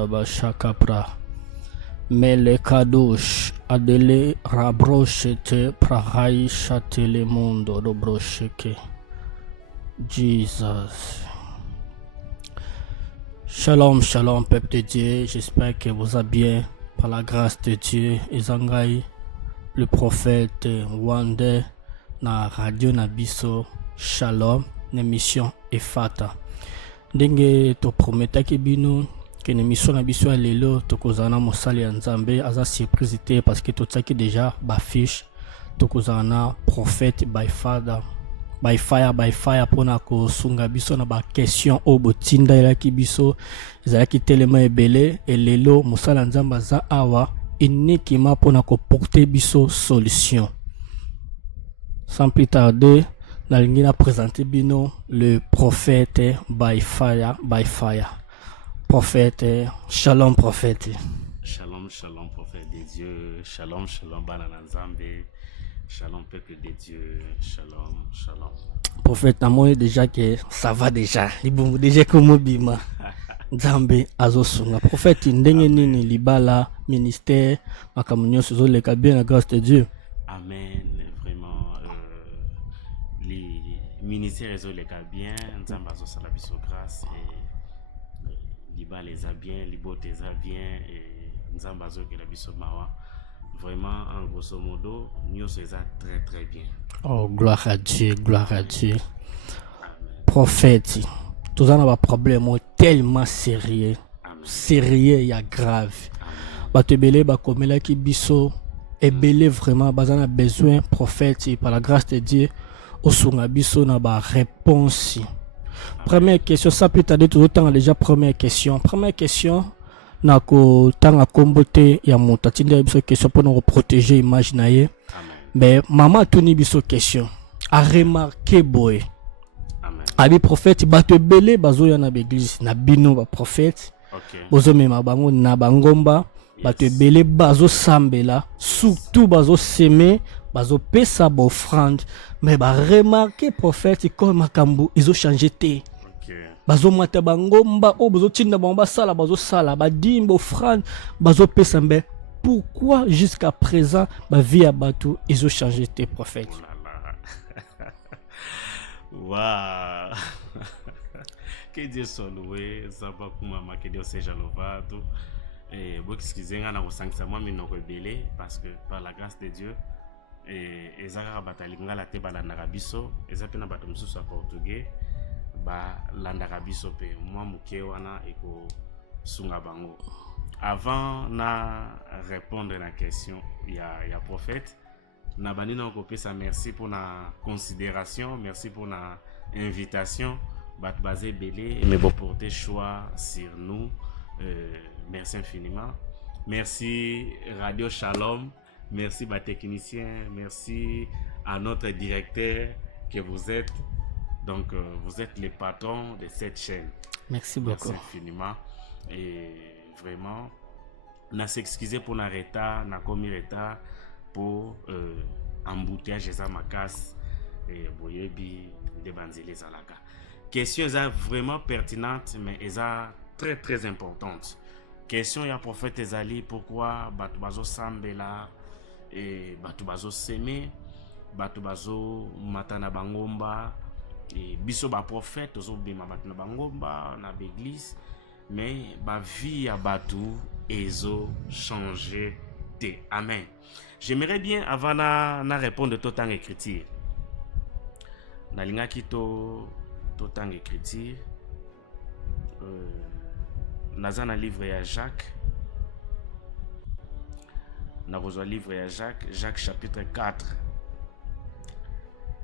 daba shakapra. Mele kadosh adele rabroshete prahai shatele mondo dobrosheke. Jesus. Shalom, shalom, peuple de Dieu. J'espère que vous allez bien par la grâce de Dieu. Ezangai, le prophète Wande, na radio Nabiso, shalom, l'émission Efata. Ndenge to prometaki bino que l'émission Nabiso lelo to kozana mosali ya Nzambe aza surprise te parce que to tsaki déjà ba fiche to kozana prophète by father. By fire pona ko sunga biso na ba question o botinda elaki biso ezalaki telema ebele elelo mosala Nzamba za awa uniquement pona ko porter biso solution. Sans plus tarder, nalingi na présenter bino le prophète by fire. Prophète, shalom prophète. Shalom prophète de Dieu. Shalom banana Nzambe. Shalom peuple de Dieu, shalom. Prophète, moi déjà que ça va déjà. Libungu déjà comme bima. Nzambe azosunga. Prophète ndenge nini libala ministère makamunyo sozo le bien la grâce de Dieu. Amen. Vraiment les ministères zo le bien, Nzambe azosala biso grâce et libala les a bien, libote les a bien et Nzambe azokela biso mawa. Vraiment, en grosso modo, nous sommes très bien. Oh, gloire à Dieu. Amen. Prophète, tout un problème tellement sérieux. Amen. Sérieux, il y a grave. Batebele, bakomela ki biso, ebele vraiment, bazana besoin, prophète, par la grâce de Dieu, osunga biso na ba réponse. Première question, ça peut t'aider tout le temps déjà. Première question. Nako tanga kombote ya motatinda biso question pour nous protéger image na ye. Mais maman tuni biso question a remarqué boy. Amen. Abi prophète bato belé bazo ya na église na bino ba prophète. Okay. Bozo mema bango na bangomba bato belé bazo sambela surtout bazo semer bazo pesa ba offrande mais ba remarqué prophète comme makambo ils ont changé té. Bazo mata bangomba o bazo tinda bamba sala bazo sala badimbo offrande bazo pesambe. Pourquoi jusqu'à présent ma vie à bateau ils ont changé tes prophètes? Waouh. Que Dieu soit loué, ça va pour maman que Dieu soit louvado. Et vous excusez nga na kosangisa moi mino ko belé parce que par la grâce de Dieu et ezaka batalinga la te balanda biso ezapena bato mususu ya portugais ba landaka biso pe moi muke wana eko sunga bango. Avant na répondre à la question il y a prophète na bani na ko pesa merci pour la considération, merci pour la invitation bat basé belé mais vous porter choix sur nous. Merci infiniment. Merci Radio Shalom, merci bas technicien, merci à notre directeur que vous êtes. Donc, vous êtes les patrons de cette chaîne. Merci beaucoup. Merci infiniment. Et vraiment, on s'excuse pour notre retard, pour embouteillage de ma casse et boyebi de banzele zalaka. Question est vraiment pertinente, mais est très importante. Question ya prophète Ezali, pourquoi batubazo sambela et batubazo seme, batubazo matana bangomba. Et biso ba prophète ozo bema bat na bangomba na l'église mais ba vie à batou ezo changer te. Amen. J'aimerais bien avant na répondre tout en écriture. Na linga kito tout en écriture nazana livre ya Jacques. Na besoin livre ya Jacques chapitre 4.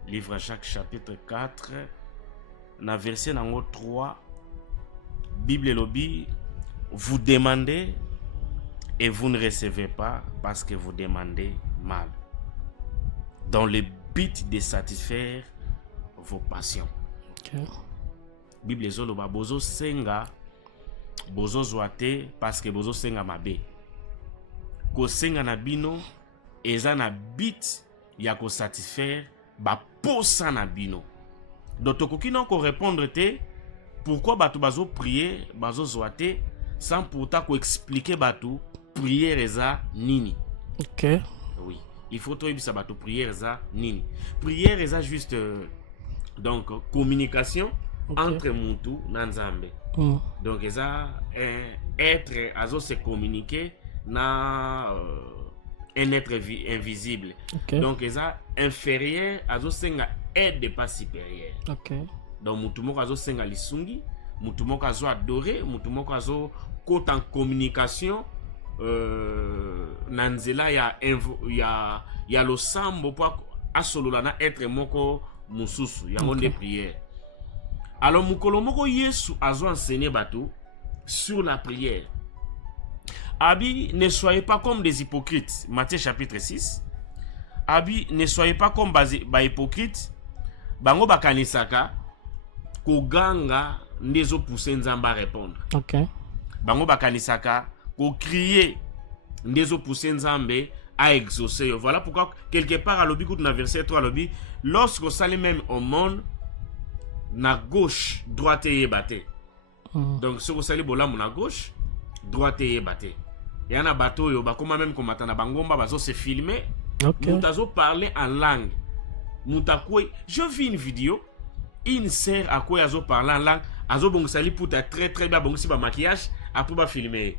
Livre Jacques chapitre 4, na verset nango 3, Bible lobby, vous demandez et vous ne recevez pas parce que vous demandez mal, dans le but de satisfaire vos passions. Okay. Bible zoloba bozo senga bozo zoate parce que bozo senga mabe. Ko senga na bino eza na but ya ko satisfaire ba posa na bino. Donc tokoki non ko répondre te pourquoi bato bazo prier bazo zoate sans pourtant expliquer bateau prière eza nini. Ok. Oui, il faut trouver ça bateau prière eza nini. Prière eza juste donc communication entre Muntu na Nzambe. Donc eza être azo se communiquer na un être invisible. Donc eza inférieur azo senga aide pas supérieur. Donc mutu moko azo senga lisungi, mutu moko azo adorer, mutu moko azo côte en communication na nzela ya losambo po asolola na être moko mususu ya monde prière. Alors mukolo moko Yesu azo enseigner bateau sur la prière. Abi, ne soyez pas comme des hypocrites. Matthieu chapitre 6. Abi, ne soyez pas comme ba hypocrites. Bango bakanisaka koganga ndezo pousser Nzamba répondre. Bango bakanisaka ko crier ndezo pousser Nzambe à exaucer. Voilà pourquoi quelque part à l'obi dans verset 3 à l'obi, lorsque ça même au monde na gauche droite et batté. Donc ce que ça bola na gauche droite et batté. Il y a un bateau yo bakoma même comme atana bangomba bazo se filmer. Mutazo parler en langue. Mutakwe, je vis une vidéo, une sœur à quoi azo parler en langue, azo bon sali pour ta très très bien bon si ba maquillage après ba filmer.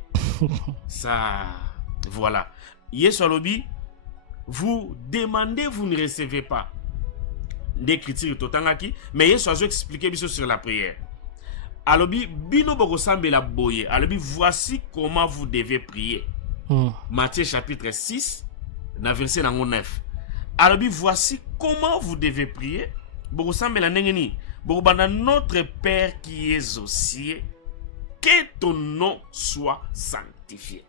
Ça voilà. Yesu alobi, vous demandez, vous ne recevez pas. D'écriture totangaki, mais Yesu azo expliquer biso sur la prière. Alobi bino boko sambe la boye. Alobi voici comment vous devez prier. Matthieu chapitre 6, na verset 9. Alobi voici comment vous devez prier. Boko sambe la nengeni. Boko bana notre Père qui es aux cieux, que ton nom soit sanctifié.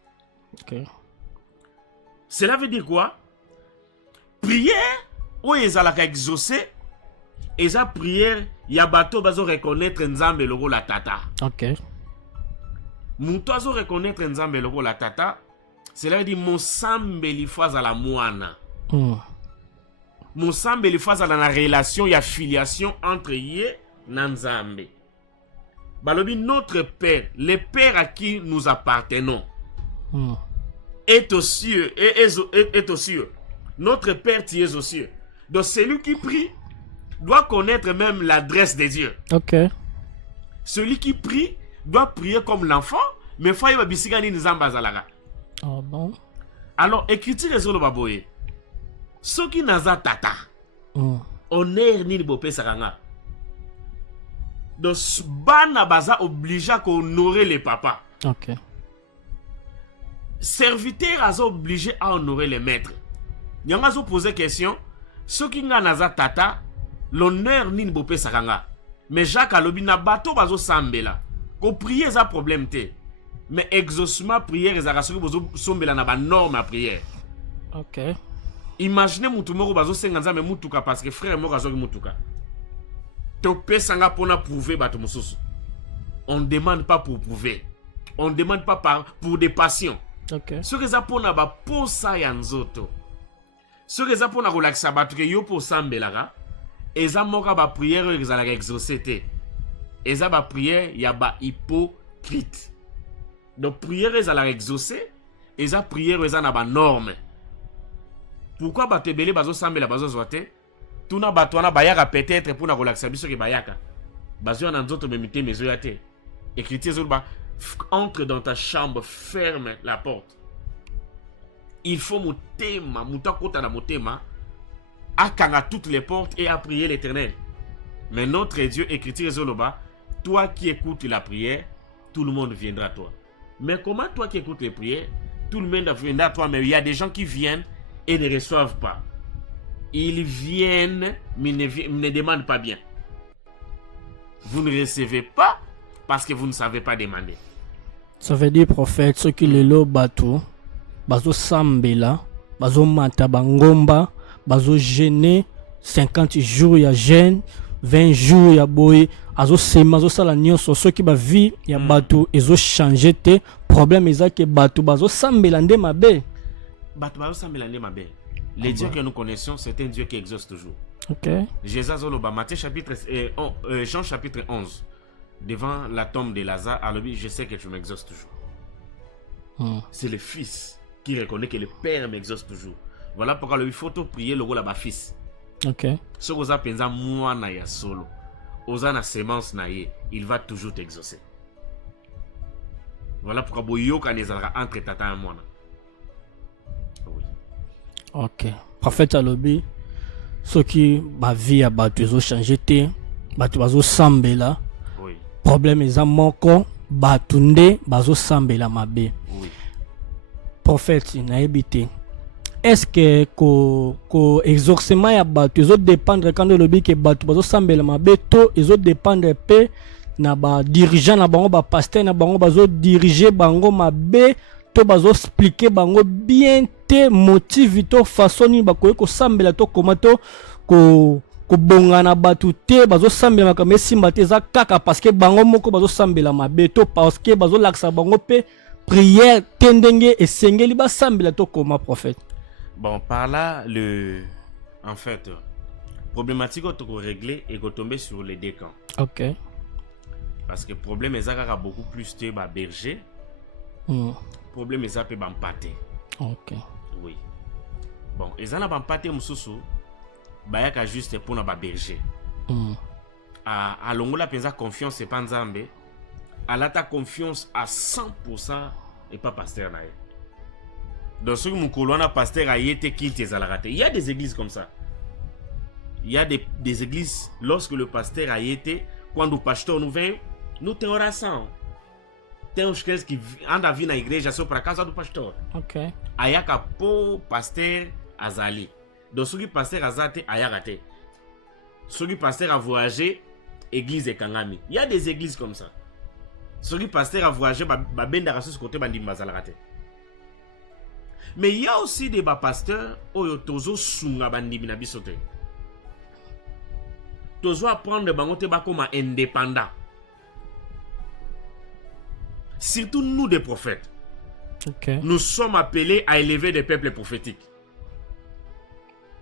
Cela veut dire quoi? Prière ou ezalaka exaucé. Et sa prière, ya bato bazo reconnaître Nzambe logo la tata. Muto azo reconnaître Nzambe logo la tata. Cela veut dire mon sambe li faza la moana. Mon sambe li faza la relation, ya filiation entre ye na Nzambe. Balobi notre Père, le Père à qui nous appartenons, est aux cieux, est aux cieux. Notre Père qui est aux cieux. Donc celui qui prie doit connaître même l'adresse des dieux. Celui qui prie doit prier comme l'enfant, mais faut y bisigani nzamba zalaga. Bon. Alors écriture les autres baboye. Ce qui naza tata. Honneur ni bopé saranga. Donc bana baza obligé à honorer les papas. Serviteur a obligé à honorer les maîtres. Nyanga zo poser question. Ce qui naza tata. L'honneur ni bopé saranga. Mais Jacques alobi na bato bazo sambela. Ko prier za problème te. Mais exaucement prière ezaka soki bozo sombela na ba norme à prière. Imaginez mutu moko bazo senga Nzambe mutuka parce que frère moko azoki mutuka. To pesanga pona prouver bato mususu. On ne demande pas pour prouver. On ne demande pas pour des passions. Ce que ça pona ba posa ya nzoto. Ce que ça pona relaxa bato ke yo po sambela. Eza moka ba prière ezalaka exaucé te. Eza ba prière ya ba hypocrite. Donc prière ezalaka exaucé, eza prière eza na ba norme. Pourquoi ba tebele bazo sambela bazo zote? Tuna batwana bayaka peut-être pour na relaxer biso ke bayaka. Bazo na nzoto memite mezo ya te. Écriture zo ba entre dans ta chambre, ferme la porte. Il faut motema, mutakota na motema. À kanga toutes les portes et à prier l'Éternel. Mais notre Dieu, écriture Zoloba, toi qui écoutes la prière, tout le monde viendra à toi. Mais comment toi qui écoutes les prières, tout le monde viendra à toi, mais il y a des gens qui viennent et ne reçoivent pas. Ils viennent, mais ne demandent pas bien. Vous ne recevez pas parce que vous ne savez pas demander. Ça veut dire, prophète, ceux qui le lo bateau, bazo sambela, bazo mata bangomba, bazo gêné 50 jours ya jeûne 20 jours ya boy azo sema azo sala nyonso soki ba vie ya bato ezo changer te problème ezaki bato bazo sambela nde mabe le Dieu que nous connaissons c'est un Dieu qui exauce toujours. Jésus zoloba Matthieu chapitre Jean chapitre 11 devant la tombe de Lazare alobi je sais que tu m'exauces toujours. C'est le fils qui reconnaît que le père m'exauce toujours. Voilà pourquoi il faut prier le rôle à fils. Ok. Ce que vous avez pensé moi na ya solo, oza na semence na ye, il va toujours t'exaucer. Voilà pourquoi boyoka nezalaka entre tata et mwana. Oui. Ok. Prophète alobi soki ba vie ya bato ezo changer te, bato bazo sambela. Oui. Problème eza moko bato nde bazo sambela mabe. Oui. Prophète nayebi te. Est-ce que ko exorcement ya bato ezo dépendre quand lobi ke bato bazo sambela mabe to ezo dépendre pe na ba dirigeant na bango ba pasteur na bango bazo diriger bango mabe to bazo expliquer bango bien te motive to façon ni bakoye ko sambela to komato ko bongana bato te bazo sambela makambe simba te za kaka parce que bango moko bazo sambela mabe to parce que bazo laksa bango pe prière tendenge esengeli ba sambela to koma prophète. Bon, par là, en fait, problématique qu'on peut régler et qu'on tombe sur les deux camps. Ok. Parce que le problème est que beaucoup plus de berger. Le problème est que pâté. Ok. Oui. Bon, et ça n'a pas pâté, moussou. Bah, y a juste pour nos berger. À l'ongola pensa confiance c'est pas nzambe. À la ta confiance à 100% et pas pasteur là. Dans ce que mon colonne pasteur a été quitté à la raté. Il y a des églises comme ça. Il y a des églises, lorsque le pasteur a été, quand le pasteur nous vient, nous sommes rassemblés. Tem quelqu'un qui anda vir na igreja só para casa do pasteur. Ok. Ayaka po pasteur azali. Donc ce qui pasteur azate ayakate. Ce qui pasteur a voyagé, église et kangami. Il y a des églises comme ça. Ce qui pasteur a voyagé, ba benda rasus côté bandi mazalakate. Mais il y a aussi des pasteurs oyo tozo sunga bandi bina bisote. Tozo apprendre bangote ba comme indépendant. Surtout nous des prophètes. Okay. Nous sommes appelés à élever des peuples prophétiques.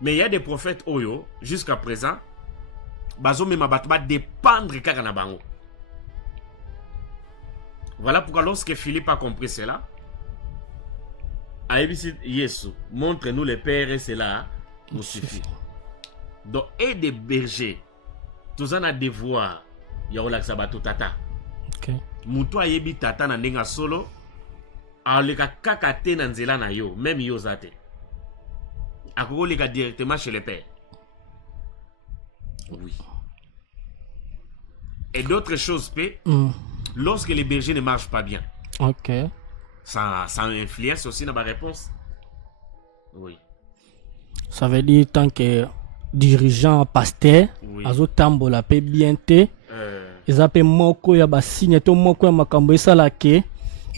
Mais il y a des prophètes oyo jusqu'à présent bazo mema batba dépendre kaka na bango. Voilà pourquoi lorsque Philippe a compris cela, Aïbisi Yesu, montre-nous les pères et cela nous suffit. Donc, et des bergers, tous en a devoir, ya olak sabato tata. Ok. Mutu ayebi tata na ndenga solo, aleka kakate na nzela na yo, même yo zate. Akoko leka directement chez les pères. Oui. Et d'autres choses, lorsque les bergers ne marchent pas bien. Ok. Ça influence aussi dans ma réponse. Oui. Ça veut dire tant que dirigeant pasteur, Oui. azo tambola pe bien te, ezape moko ya basigne to moko ya makambo esala ke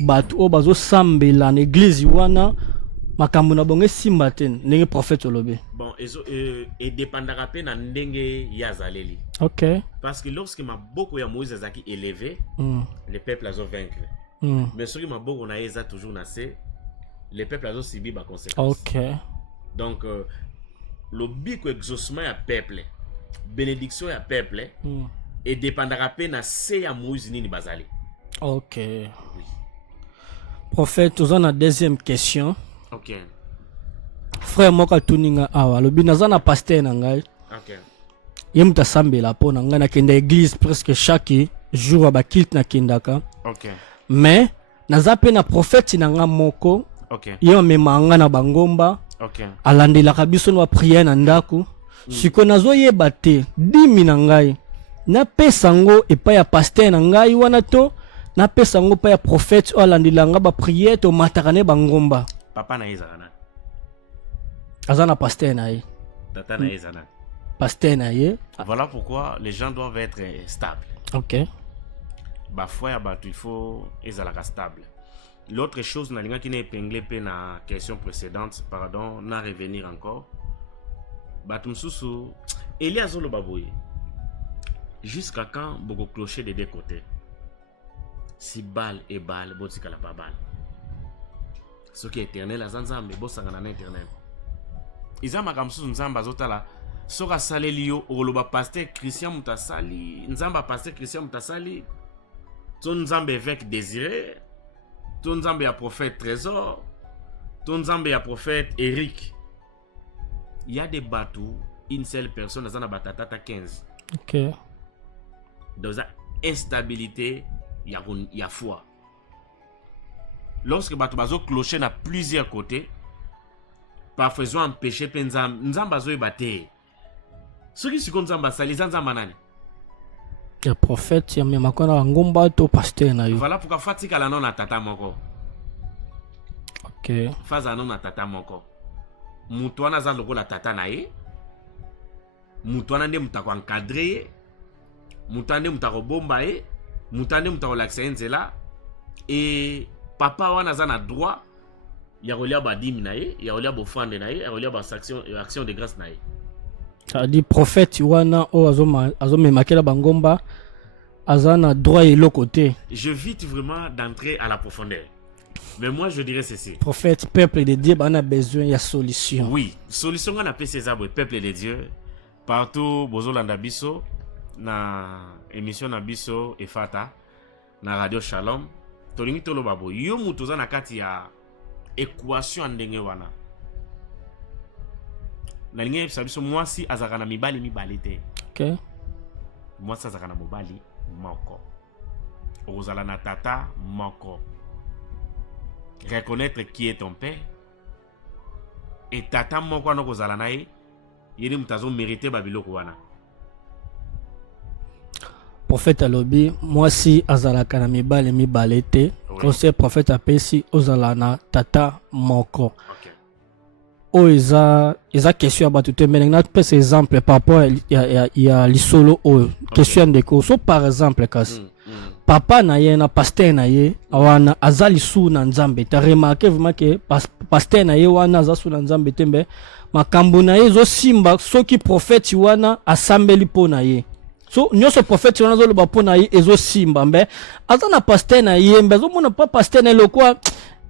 bato o bazo sambela na église wana makambo na bongo simba te ndenge prophète olobe. Bon, et dépendra pe na ndenge yazaleli. Ok. Parce que lorsque ma boko ya Moïse azaki élevé, les peuples azo vaincre. Mais ce qui m'a beaucoup on a eza toujours nassé, les peuples azo subi ba conséquences. Ok. Donc le biko exaucement ya peuple, bénédiction ya peuple et dépendra pe na se ya Moïse nini bazali. Ok. Oui. Prophète, on a deuxième question. OK. Frère moka tuninga awa lobi naza na pasteur na ngai. OK. Yemuta sambela po na ngai na kenda église presque chaque jour ba kilt na kendaka. OK. Mais naza pe na prophète na nga moko. OK. Yo mema nga na bangomba. OK. Alandelaka biso na prière na ndako. Siko nazo yeba te dimi na ngai. Na pesa ngo epa ya pasteur na ngai wana to na pesa ngo pa ya prophète o alandelanga ba prière to matakane bangomba. Papa na ezana. Azana pasteur na ye. Tata na ezana. Pasteur na ye. Voilà pourquoi les gens doivent être stables. OK. Bah foi ya batu il faut ezalaka stable. L'autre chose na linga qui n'est épinglé pe na question précédente, pardon, na revenir encore. Batu msusu Elias zolo baboye. Jusqu'à quand beaucoup clocher des deux côtés? Si balle et balle, botika la pas balle. Ce qui est éternel, la zanzambe, bosanga na éternel. Izama kamsusu nzamba zotala. Soka salelio oloba pasteur Christian Mutasali, nzamba pasteur Christian Mutasali. Son nzamba évêque désiré. ton nzambe ya prophète Trésor, ton nzambe ya prophète Eric. Il y a des bateaux, une seule personne dans un batatata 15. Ok. Dans une instabilité, il y a foi. Lorsque bateau bazo clocher na plusieurs côtés, parfois ils ont empêché nzamba bazo ebate. Ce qui se compte nzamba sali nzamba nani? Ya prophète ya memakona ngomba to pasteur na yo. Voilà pourquoi fatika la non na tata moko. Ok. Faza non na tata moko. Mutu wana za lokola tata na ye. Mutu wana nde mutako encadrer ye. Mutu wana nde mutako bomba ye. Mutu wana nde mutako lakisa ye nzela. Et papa wana za na droit ya kolia badimi na ye, ya kolia bofande na ye, ya kolia ba action de grâce na ye. Ça dit prophète wana o azomemakela bangomba azana droit et l'autre côté. Je vite vraiment d'entrer à la profondeur. Mais moi je dirais ceci. Prophète, peuple de Dieu, on a besoin de solution. Oui, solution qu'on appelle ces arbres, peuple de Dieu. Partout bozolanda biso na émission na biso efata na radio Shalom. Tolingi tolo babo yo mutu za na kati ya équation ndenge wana. Na lingi yebisa biso mwasi azaka na mibali te. Ok. Mwasi azaka na mobali moko. Ozala na tata moko. Reconnaître qui est ton père. Et tata moko wana kozala na ye. Yeli mutazo mériter babiloko wana. Prophète alobi mwasi azalaka na mibali te. Conseil prophète apesi ozala na tata moko. Okay. O eza question ya batu te mais na pesa exemple par rapport ya lisolo o question de ko. So par exemple kasi papa na ye na pasteur na ye wana azali su na nzambe. Tu as remarqué vraiment que pasteur na ye wana azasu na nzambe te mbe makambo na ye zo simba soki prophète wana asambeli po na ye. So nyonso prophète wana zo loba po na ye ezo simba mbe azana pasteur na ye mbe zo mona pa pasteur na lokwa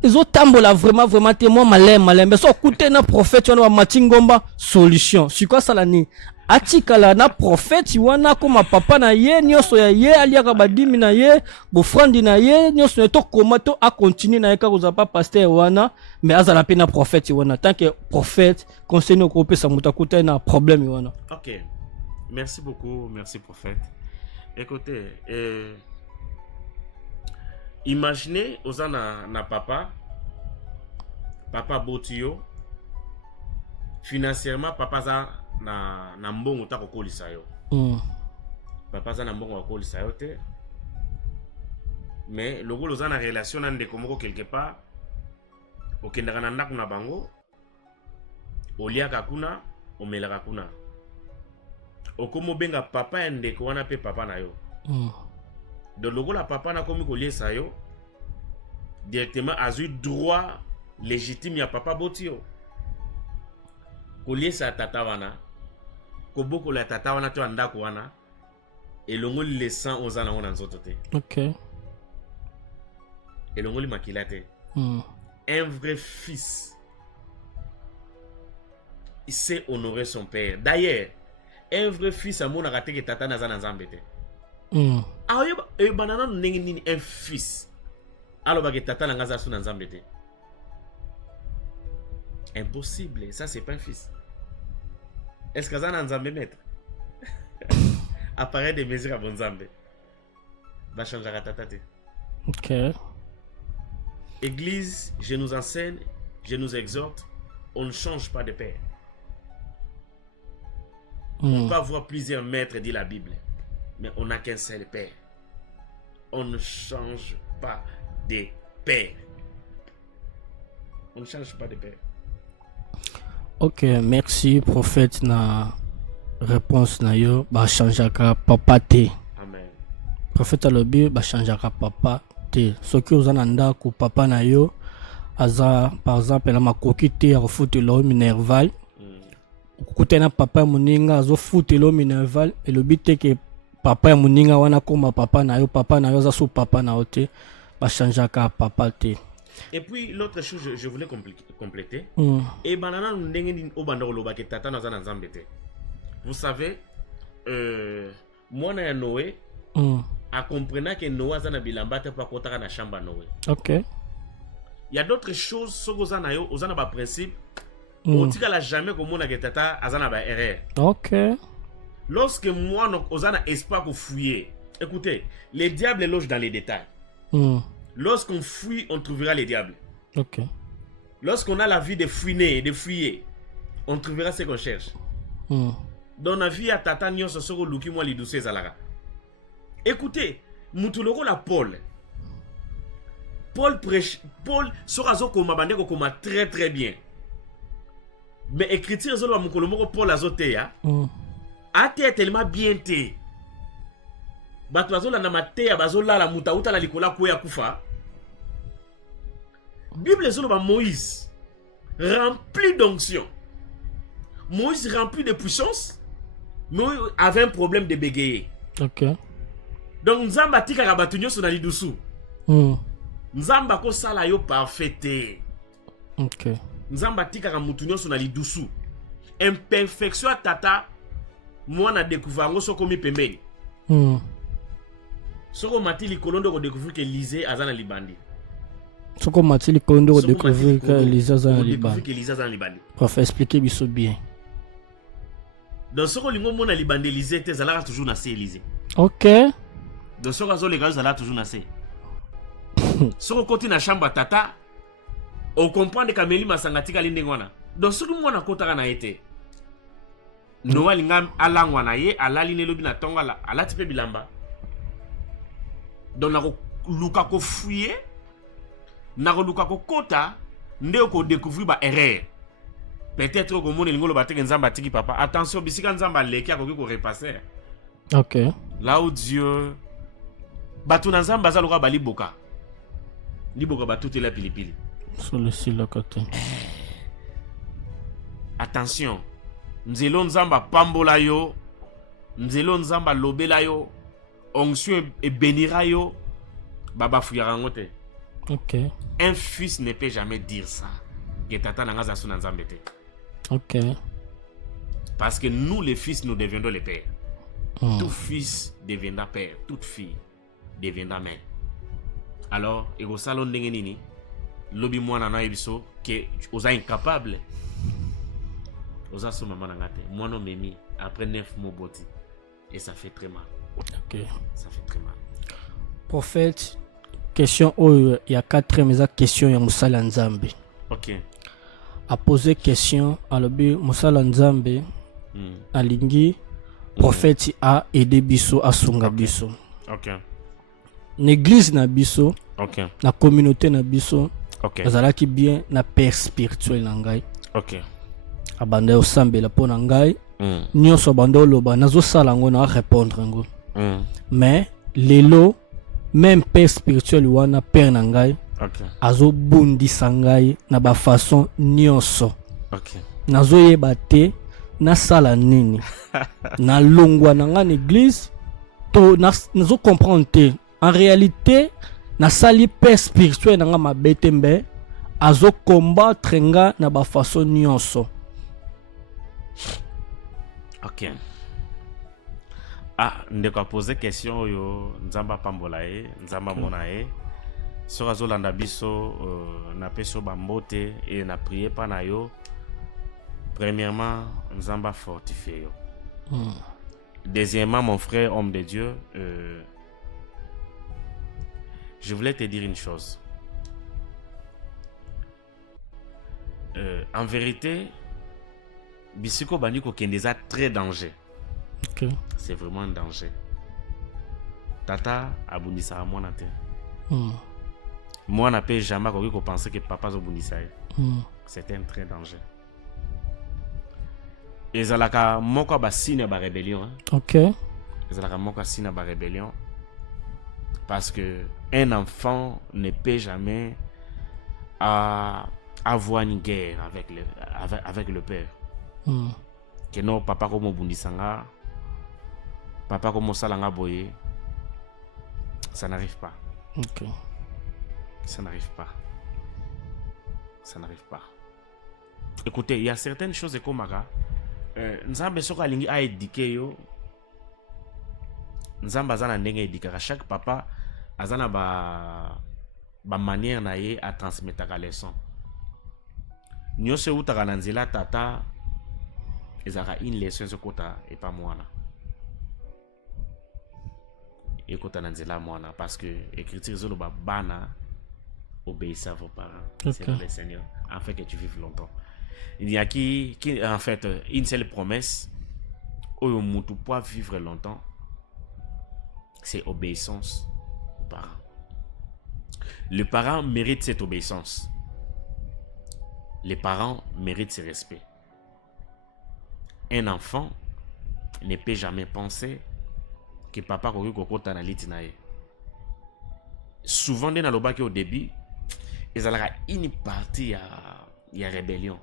ezo tambola vraiment témoin malem so kute na prophète wana ba matingomba solution. Siko sala ni atikala na prophète wana koma papa na ye nyonso ya ye aliaka badimi na ye bofrandi na ye nyonso to koma to a continuer na ye ka kozapa pasteur wana mais azala pe na prophète wana tant que prophète conseiller ko pesa muta kuta na problème wana. OK. Merci beaucoup, merci prophète. Écoutez, imaginez ozana na papa Botio financièrement papa za na mbongo ta kokolisa yo. Papa za na mbongo kokolisa yo te. Mais logo lozana relation na ndeko moko quelque part okendaka na ndako na bango oliaka kuna omelaka kuna. Okomo benga papa ya ndeko wana pe papa na yo. De logo la papa na komi koliesa yo directement azui droit légitime ya papa Botio. Koliesa tata wana koboko la tata wana to andako wana elongo le sang ozana wana nzoto te. OK. Elongo li makila te. Un vrai fils il sait honorer son père. D'ailleurs, un vrai fils a mon raté que tata naza nzambe te. Ah oui, banana ndenge nini un fils. Alors ba que tata ngaza su nzambe te. Impossible, ça c'est pas un fils. Est-ce que ça nzambe maître? Apparaît des mesures à bon nzambe. Va changer à tata te. OK. Église, je nous enseigne, je nous exhorte, on ne change pas de père. On peut avoir plusieurs maîtres, dit la Bible, mais on n'a qu'un seul père. On ne change pas de père. On ne change pas de père. OK, merci prophète na réponse na yo ba changeaka papa te. Amen. Prophète alobi ba changeaka papa te. Soki ozana ndako papa na yo aza par exemple na makoki te ya kofutela minerval. Kutena papa muninga azo futelo minerval elobi te ke papa muninga wana koma papa na yo za so papa na ote ba changeaka papa te. Et puis l'autre chose je voulais compléter. Et banana ndenge obanda loba ke tata na za na nzambe te. Vous savez moi na Noé a comprenant que Noé za na bilamba te pa kotaka na chamba Noé. OK. il y a d'autres choses sur aux ana ba principe Mm. on la jamais comme on a tata azana ba erreur. Ok. Lorsque moi aux ana espoir pour fouiller. Écoutez, les diables logent dans les détails. Mm. Lorsqu'on fouille, on trouvera les diables. Ok. Lorsqu'on a la vie de fouiner, de fouiller, on trouvera ce qu'on cherche. Mm. Dans la vie à tata nyonso soko luki moi li douce zalaka. Écoutez, mutuloko la Paul prêche, Paul sera zo koma bande ko koma très très bien. Mais écriture zo la mukolo moko Paul azote ya. Ate tellement bien te. Bato bazo la na mateya bazo la muta uta la likola ko ya kufa. Bible zo ba Moïse rempli d'onction. Moïse rempli de puissance, mais avait un problème de bégayer. Ok. Donc Nzamba tika rabatunyo sur nali dusu. Nzamba ko sala yo parfaite. Ok. Nzamba tika ramutunyo sur nali dusu. Imperfection tata moi na découvert ngo soko mi pembeni. Soko matili kolondo ko découvrir que Lisée azana libandi. Soko matili kolondo ko découvrir que Lisée azana libandi. Prof expliquer biso bien. Donc soko lingo mona libandi Lisée te zalaka toujours na se Lisée. Ok. Donc soko zo les gars zalaka toujours na se. Soko koti na chambre tata on comprend que Kameli masangatika lindengwana. Donc soko mona kota na été. Noa lingam alangwa na ye alali ne lobi na tonga la alati pe bilamba. Donc nako luka ko fouiller nako luka ko kota nde ko découvrir ba erreur. Peut-être que mon lingolo bateke nzamba tiki papa. Attention bisika nzamba leki akoki ko repasser. OK. Là où Dieu batu na nzamba za loka bali boka. Liboka batu te la pilipili. Sur le silo côté. Attention. Nzelo nzamba pambola yo, nzelo nzamba lobela yo, onction et bénira yo, baba fuyarangote. Ok. Un fils ne peut jamais dire ça. Que tata nangaza suna nzambete. Ok. Parce que nous les fils nous deviendrons les pères. Tout fils deviendra père, toute fille deviendra mère. Alors, ego salon ndengenini, lobi mwana na ebiso que osa incapable. Osa so maman ngate mono memi après 9 mois boti et ça fait très mal. OK. Ça fait très mal. Prophète, question il y a 4 mais question ya musala nzambe. OK. A poser question à lobi musala nzambe alingi prophète a aider biso a sunga biso. OK. L'église na biso, OK. La communauté na biso, OK. azalaki bien na père spirituel na ngai. OK. Abanda yo sambela pona ngai nyonso banda oloba nazosala ngo na répondre ngo mais lelo même père spirituel wana père na ngai azobundisa ngai na bafaçon nyonso nazoyeba te nasala nini nalongwa na ngai na église to nazocomprendre te en réalité nasali père spirituel na ngai mabe te mbe azokombattre nga na bafaçon nyonso. OK. Ah, ndeko poser question yo nzamba pambola e, nzamba mona e. Sora zo landa biso na peso bambote et na prier pa na yo. Premièrement, nzamba fortifier yo. Deuxièmement, mon frère homme de Dieu, je voulais te dire une chose. En vérité, Bisiko Bandiko Kendeza très danger. Okay. C'est vraiment un danger. Tata abundisa mwana te. Moi n'a pas jamais pensé que papa abundisa. C'est un très danger. Ezalaka moko ba signe ba rébellion. OK. Ezalaka moko signe ba rébellion. Parce que un enfant ne peut jamais avoir une guerre avec le père. Que non, papa comme bundisanga, papa comme salanga boye, ça n'arrive pas. OK. Ça n'arrive pas. Ça n'arrive pas. Écoutez, il y a certaines choses comme ça. Nzambe soka lingi a éduqué yo. Nzamba zana ndenge éduquer chaque papa azana ba manière na ye a transmettre la leçon nyose utaka na nzela tata ezaka une leçon ezokota epa mwana ekota na nzela mwana parce que écriture ezoloba bana obéissez à vos parents. Okay. C'est le Seigneur afin que tu vives longtemps. Il y a qui en fait une seule promesse où mutu peut vivre longtemps, c'est obéissance aux parents. Le parent mérite cette obéissance. Les parents méritent ce respect. Un enfant ne peut jamais penser que papa koki kokota na litinae. Souvent dans le bac au début, ils ont une partie il y a rébellion.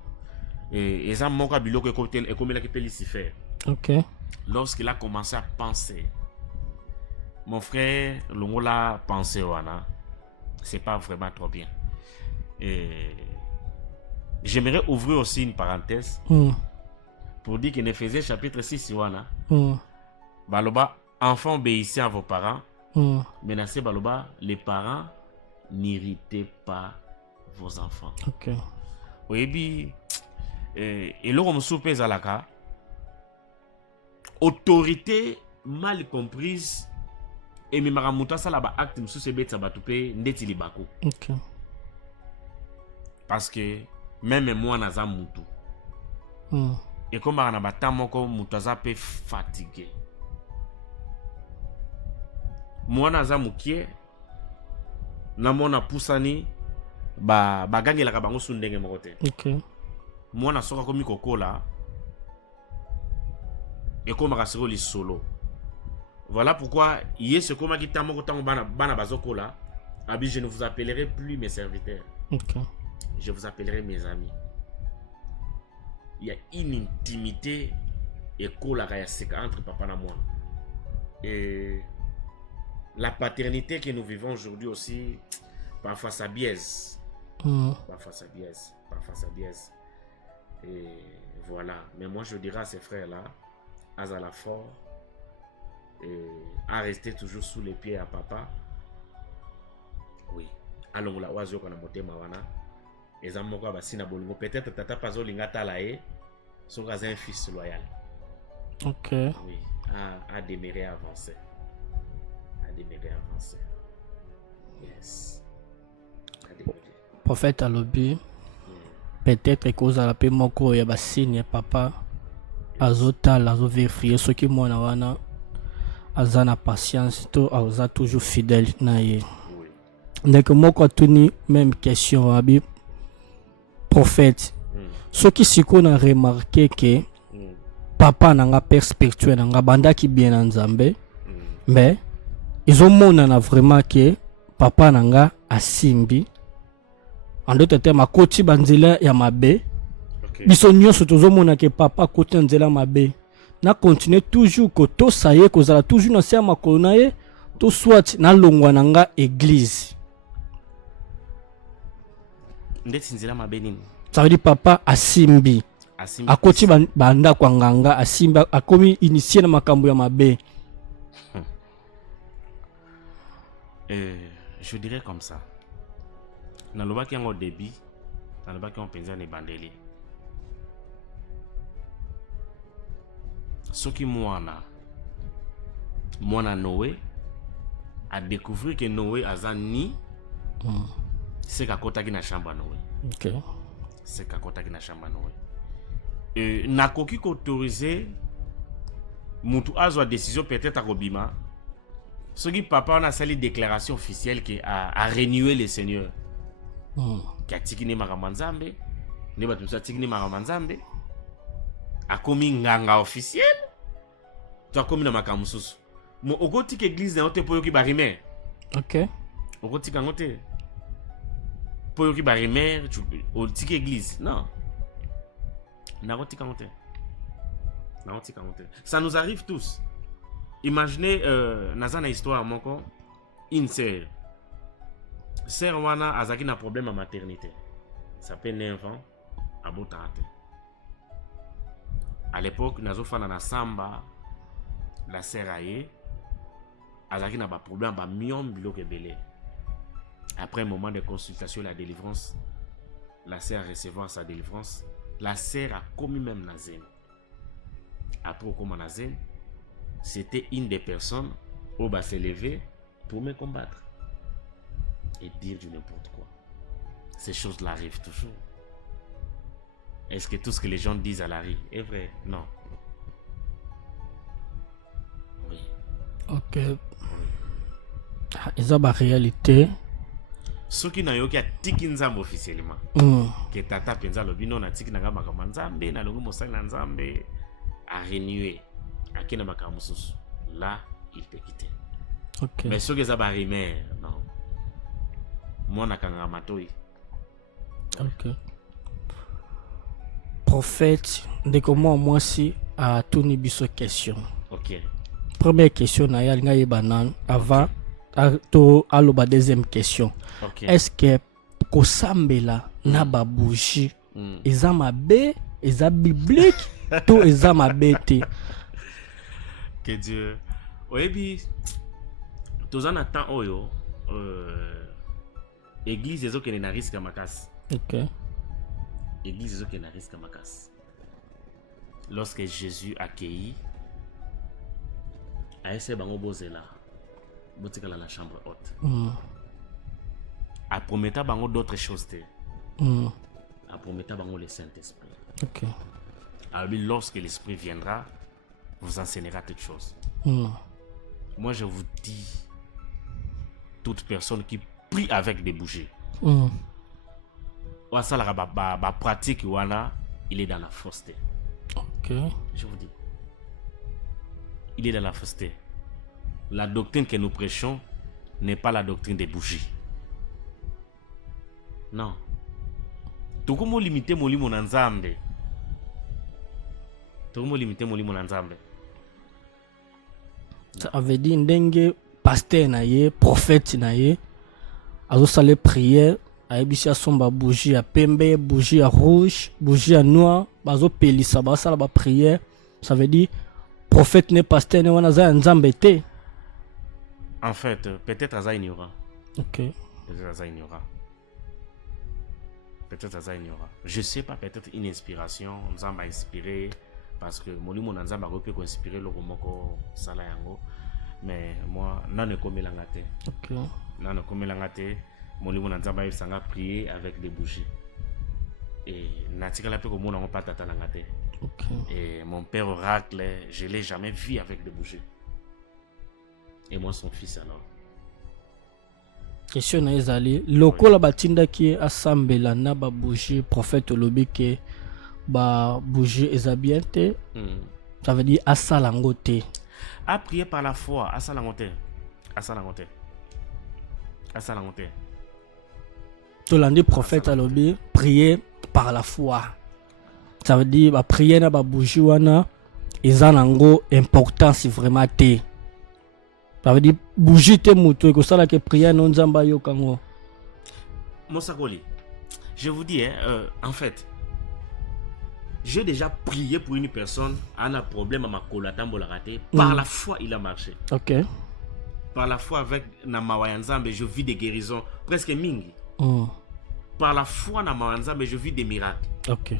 Et ils ont manqué de biloko et comme il a pu Lucifer. Ok. Lorsqu'il a commencé à penser, mon frère, l'ongola pensé wana, c'est pas vraiment trop bien. Et j'aimerais ouvrir aussi une parenthèse pour dire qu'il Éphésiens chapitre 6 wana. Baloba, enfants obéissez à vos parents. Menacez baloba, les parents n'irritez pas vos enfants. Ok. Oui, puis, et là, on me soupèse à la cas. Autorité mal comprise. Et mi maramuta ça là-bas, acte, monsieur Sebet Sabatoupe, ndeti libako. Ok. Parce que, même moi, naza moutou. Et comme on a battu mon moutaza peut fatigué. Moi, naza moukié. Namona pusani ba gangi la kabango sundenge mokote. Ok. Moi na soka komi kokola et comme rasero li solo. Voilà pourquoi hier ce comme qui tamo kotango bana bazokola, abi je ne vous appellerai plus mes serviteurs. Ok. Je vous appellerai mes amis. Il y a une intimité et kola kaya seka entre papa et moi. Et la paternité que nous vivons aujourd'hui aussi, parfois ça biaise. Parfois ça biaise. Parfois ça biaise. Et voilà. Mais moi je dirais à ces frères-là, à la fort, et à rester toujours sous les pieds à papa. Oui. Alors la oiseau qu'on a monté mawana. Et ça m'a dit peut-être tata pas zolinga talae, son un fils loyal. Ok. Oui. À demeurer avancé. Avancer. Yes. Prophète Alobi, peut-être cause à la paix moko ya ba signe papa azota lazo vérifier ce qui moi na wana azana patience to aza toujours fidèle na ye. Donc moko tuni même question abi prophète. Ce qui siko na remarqué que papa nanga perspective nanga banda ki bien en Nzambe mais ils ont monana vraiment que papa nanga asimbi en d'autres termes a koti banzela ya mabe biso nyonso tozomona que papa koti nzela mabe na continuer toujours ko to saye ko zala toujours na se makolo na ye to soit na longwa nanga église ndeti nzela mabe nini ça veut dire papa asimbi akoti banda kwa nganga asimba akomi initié na makambo ya mabe. Je dirais comme ça. Dans le bas qui est au début, dans le bas qui est en pensant les bandeliers. Ce qui moi Noé a découvert que Noé a zani, c'est qu'à côté de la chambre Noé. Ok. C'est qu'à côté de la chambre Noé. N'a qu'aucun autorisé, mutu azo décision peut-être à Robima. Ce qui papa on a sali déclaration officielle qui a renoué le Seigneur. Qui a tikini maramanzambe, ne ba tusa tikini maramanzambe. A commis nganga officiel. Tu as commis na makamususu. Mo ogoti église na ote poyo ki barime. OK. Ogoti kangote. Poyo ki barime, tu o tiki église. Non. Na ogoti kangote. Na ogoti kangote. Ça nous arrive tous. Imaginez, dans une histoire, une sœur. Sœur wana azaki na problème à maternité. Ça peut 9 ans à Botate. À l'époque, nazo fana na samba la sœur aye azaki na ba problème ba miom biloko ebele. Après un moment de consultation, la délivrance, la sœur a recevoir sa délivrance. La sœur a commis même Nazen. Après, comme Nazen, c'était une des personnes où va se lever pour me combattre et dire du n'importe quoi. Ces choses-là arrivent toujours. Est-ce que tout ce que les gens disent à Larry est vrai? Non. Oui. Ok. Ils ont la réalité. Ce qui n'a eu qu'à tiki nzambe officiellement. Que tata penza lobino na tiki nanga makama nzambe na longo mosali na nzambe a renoué akina makama mususu. Là, il peut quitter. Ok. Mais ce que ça va rimer, non. Moi na kanga matoi. Ok. Prophète, de comment moi si a tourné biso question. Ok. Première question na ya nga banan avant à la deuxième question. Okay. Est-ce que kosambela na ba bougie eza mabe eza biblique to eza mabete? Que Dieu oyebi tozana temps oyo église ezokende na risque makasi. OK. Église ezokende na risque makasi. Lorsque Jésus accueillit a essayé bango bozela botika la chambre haute. A promettre bango d'autres choses. A promettre bango le Saint-Esprit. OK. Alors lorsque l'Esprit viendra, vous enseignera toutes choses. Moi je vous dis, toute personne qui prie avec des bougies, la pratique wana, il est dans la fausseté. OK. Je vous dis, il est dans la fausseté. La doctrine que nous prêchons n'est pas la doctrine des bougies. Non. Tout comme limiter mon limo nanzambe. Tout comme limiter mon limo nanzambe. Ça veut dire ndenge pasteur na ye, prophète na ye, azo sale prière, ayebisi asomba bougie ya pembe, bougie ya rouge, bougie ya noir, bazo pelisa ba sala ba prière. Ça veut dire prophète ne pasteur ne wana za nzambe te. En fait, peut-être Aza ignorant. Ok. Peut-être Aza ignorant. Peut-être Aza ignorant. Je sais pas, peut-être une inspiration. On m'a inspiré parce que mon limo nanzamba peut inspirer le romoko sala yango. Mais moi, non ne comme langate. Ok. Non ne comme langate. Mon limo nanzamba il s'en a prié avec des bougies. Et natika la pe comme on pas tata langate. Ok. Et mon père oracle, je l'ai jamais vu avec des bougies. Et moi son fils alors. Question na ezali lokola batinda ki asambela na ba bougie prophète lobike ba bougie ezabiente. Ça veut dire asalangote. A prier par la foi, asalangote. Asalangote. Asalangote. Tolandi prophète alobi prier par la foi. Ça veut dire ba prier na ba bougie wana ezanango importance vraiment te. Ça veut dire bougie te muto ko sala ke prière non nzamba yo kango. Mosakoli, je vous dis en fait j'ai déjà prié pour une personne a un problème à ma colatambo la raté. Par la foi il a marché. OK. Par la foi avec na mawayanzambe je vis des guérisons presque mingi. Par la foi na mawayanzambe je vis des miracles. OK.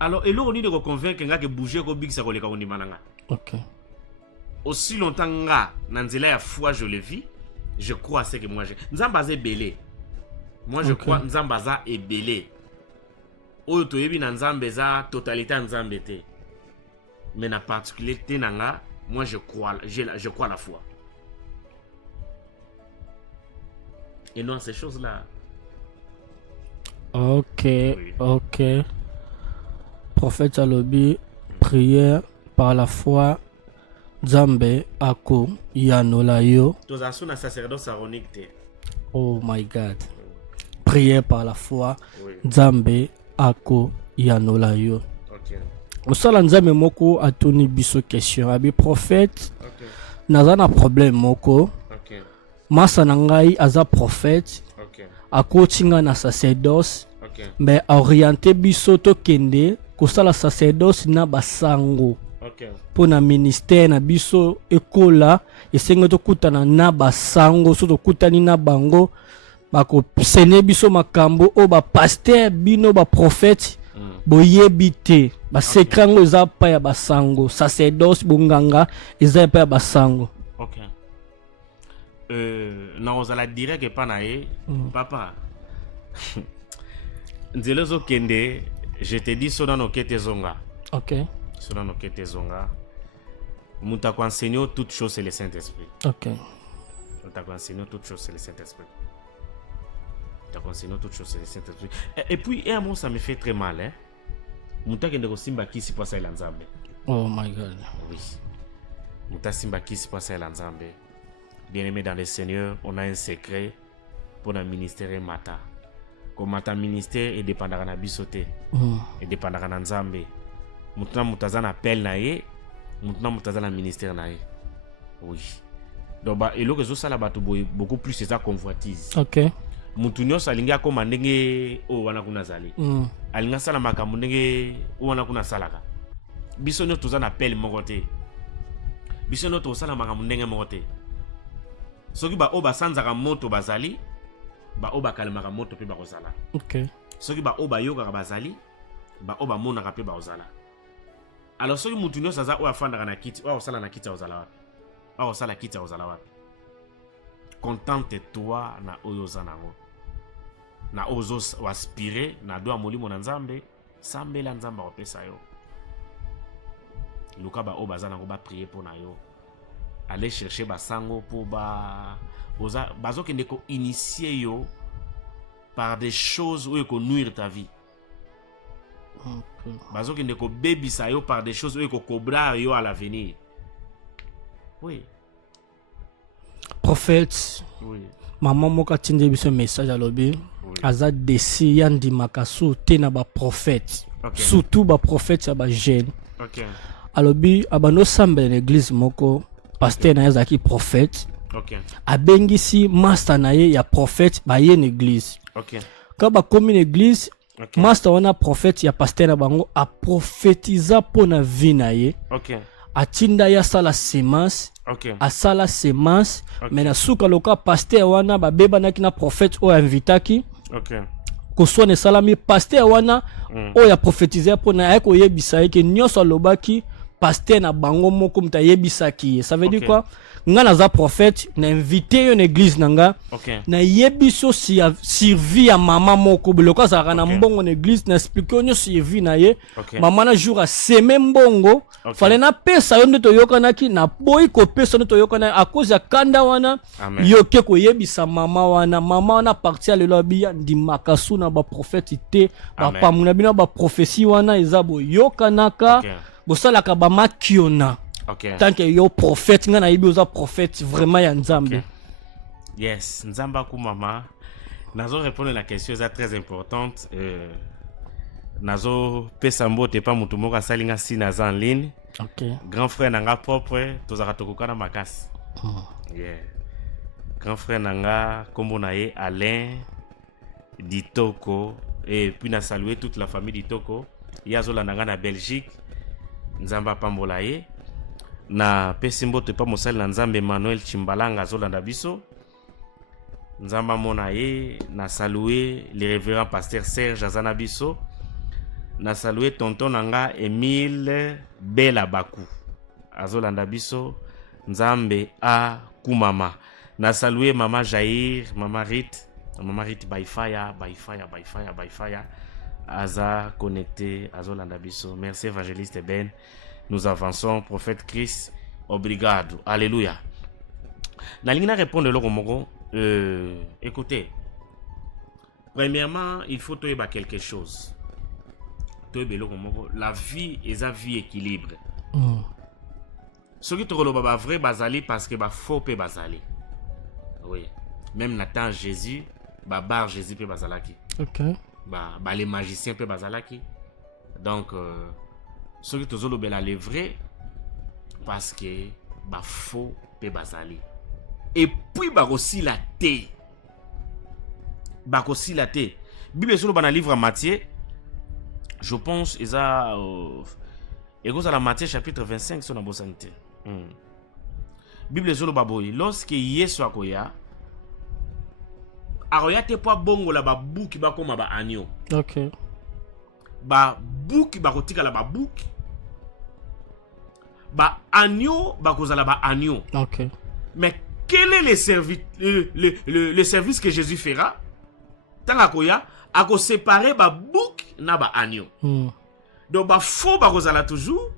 Alors et là on dit de convaincre nga que bouger ko big sa ko le ka mananga. OK. Aussi longtemps nga nanzela ya foi je le vis, je crois à ce que moi j'ai. Nzambaza belé. Moi je crois Nzambaza est belé. Oyo toyebi na Nzambeza totalité Nzambe te. Mais na particularité nanga, moi je crois à la foi. Et non ces choses-là. OK, oui. OK. Prophète Alobi, prière par la foi. Nzambe ako yanola yo. Tozasu na sacerdoce aronique te. Oh my God. Prière par la foi. Nzambe ako yanola yo. OK. Osala nzambe moko atoni biso question. Abi prophète. OK. Naza na problème moko. OK. Masa na ngai aza prophète. OK. Akotinga na sacerdoce. OK. Mais orienté biso to kende kosala sacerdoce na basango. Okay. Pour na ministère na biso ekola esengo to kutana na basango so to kutani na bango bako sene biso makambo o ba pasteur bino ba prophète boyebi te ba secret ngo eza pa ya basango sacerdoce bonganga eza pa ya basango. OK. Na ozala direct epa na ye papa nzela zokende je te dis so nano kete zonga. OK. So nano kete zonga muta ko enseigner toute chose c'est le Saint-Esprit. OK. Muta ko enseigner toute chose c'est le Saint-Esprit. Muta ko enseigner toute chose c'est le Saint-Esprit. Et puis un mot ça me fait très mal hein. Muta kende ko simba kisi pour ça ila nzambe. Oh my God. Oui. Muta simba kisi pour ça ila nzambe. Bien-aimé dans le Seigneur, on a un secret pour le ministère Mata. Comme Mata ministère est dépendant de bisoté, est dépendant de Nzambe. Maintenant, mutazana appel na ye, maintenant mutazana ministère na ye. Oui. Donc bah et le ça là beaucoup plus c'est ça convoitise. OK. Mutunyo salinga ko mandenge o wana kuna zali. Alinga sala makambo ndenge o wana kuna salaka. Biso nyo tozana appel mokote. Biso nyo tozana makambo ndenge mokote. Soki ba oba sanzaka moto bazali ba oba kalmaka moto pe ba kozala. OK. Soki ba oba yoka bazali ba oba monaka pe ba ozala. Alors soki mutu nyo saza o afandaka na kiti o osala na kiti ozala wapi. O osala kiti ozala wapi. Contente-toi na oyo zanango. Na ozo aspirer na do amolimo na Nzambe, sambela Nzamba opesa yo. Luka ba oba zanango ba prier pour na yo. Aller chercher basango pour bazo kende ko initier yo par des choses où ko nuire ta vie. Bazo kende ko baby sa yo par des choses où ko cobra yo à l'avenir. Oui. Prophète. Oui. Maman moka tinde biso message à lobby. Aza desi yandi makasu te na ba prophète. Okay. Surtout ba prophète ya ba jeune. OK. Alobi abano samba l'église moko pasteur na yazaki prophète. OK. Abengisi master na ye ya prophète ba ye na église. OK. Quand ba komi na église, Okay. master wana prophète ya pasteur na bango a prophétisa pour na vie na ye. OK. Atinda ya sala semence. OK. Asala semence. Okay. Mais na suka loka pasteur wana ba beba na kina prophète o invitaki. OK. Kosone salami pasteur wana o ya prophétiser pour na ko yebisa ke nyoso lobaki pasteur na bango moko muta yebisaki. Ça veut dire quoi? Nga naza prophète na invité yo na église nanga. OK. Na yebiso si survie ya mama moko biloko za na mbongo na église na expliquer onyo survie na ye. Okay. Mama na jour a seme mbongo. Okay. Fale na pesa yo ndeto yokanaki na boy ko pesa ndeto yokana a cause ya kanda wana. Amen. Yo ke ko yebisa mama wana partir le lobby ndi makasu na ba prophète te ba pamuna bina ba prophétie wana ezabo yokanaka. Okay. Bosalaka ba makiona. OK. Tant que yo prophète nga na yebi oza prophète vraiment ya Nzambe. Okay. Yes, Nzamba ku mama. Nazo répondre à la question est très importante. Nazo pesa mbote pa mutu moko asalinga si naza en ligne. OK. Grand frère nanga propre tozaka tokokana makasi. Yeah. Grand frère nanga kombo na ye Alain Ditoko et puis na saluer toute la famille Ditoko. Yazola nanga na Belgique. Nzamba pambola ye. Na pesi mbote pa mosali na Nzambe Emmanuel Chimbalanga azolanda biso. Nzamba mona ye na saluer le révérend pasteur Serge azana biso. Na saluer tonton nanga Emile Bela Baku azolanda biso. Nzambe a kumama. Na saluer mama Jair, mama Rit by fire. Aza connecté azolanda biso. Merci évangéliste Ben. Nous avançons, prophète Christ. Obrigado. Alléluia. Na lingina répondre le moko. Écoutez. Premièrement, il faut toyeba quelque chose. Toyeba le moko. La vie est une vie équilibre. Ce qui te roloba ba vrai bazali parce que ba faux pe bazali. Oui. Même Nathan Jésus, ba bar Jésus pe bazalaki. OK. Ba les magiciens pe bazalaki. Donc ce qui te roloba le vrai parce que ba faux pe bazali. Et puis ba aussi la té. Ba aussi la té. Bible sur le livre Matthieu. Je pense et ça et dans la Matthieu chapitre 25 sur la bosanité. Bible sur le baboy lorsque Yesu akoya aroya te po bongola ba buki ba koma ba agneau. OK. Ba buki ba kotika la ba buki. Ba agneau ba kozala ba agneau. OK. Mais quel est le service que Jésus fera? Tant akoya ako séparer ba buki na ba agneau. Donc ba faux ba kozala toujours,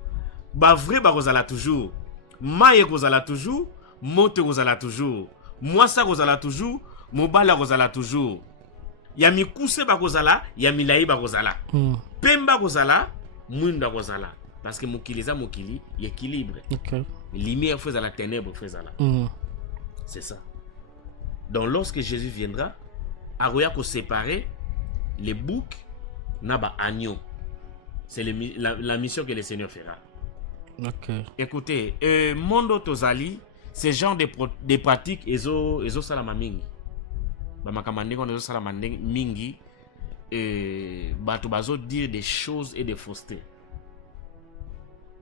ba vrai ba kozala toujours. Maye kozala toujours, mote kozala toujours. Mwasa kozala toujours, mobala kozala toujours. Ya mikuse ba kozala, ya milai ba kozala. Pemba kozala, mwinda kozala. Parce que mokili za mokili, y équilibre. OK. Lumière faisant la ténèbre faisant la. C'est ça. Donc lorsque Jésus viendra, aroya ko séparer les boucs na ba agneau. C'est la mission que le Seigneur fera. Ok. Écoutez, Mondo Tozali, ce genre de pratiques, ezo salama mingi. Ba makamande kon ezo salama mingi, bato bazo dire des choses et des faussetés.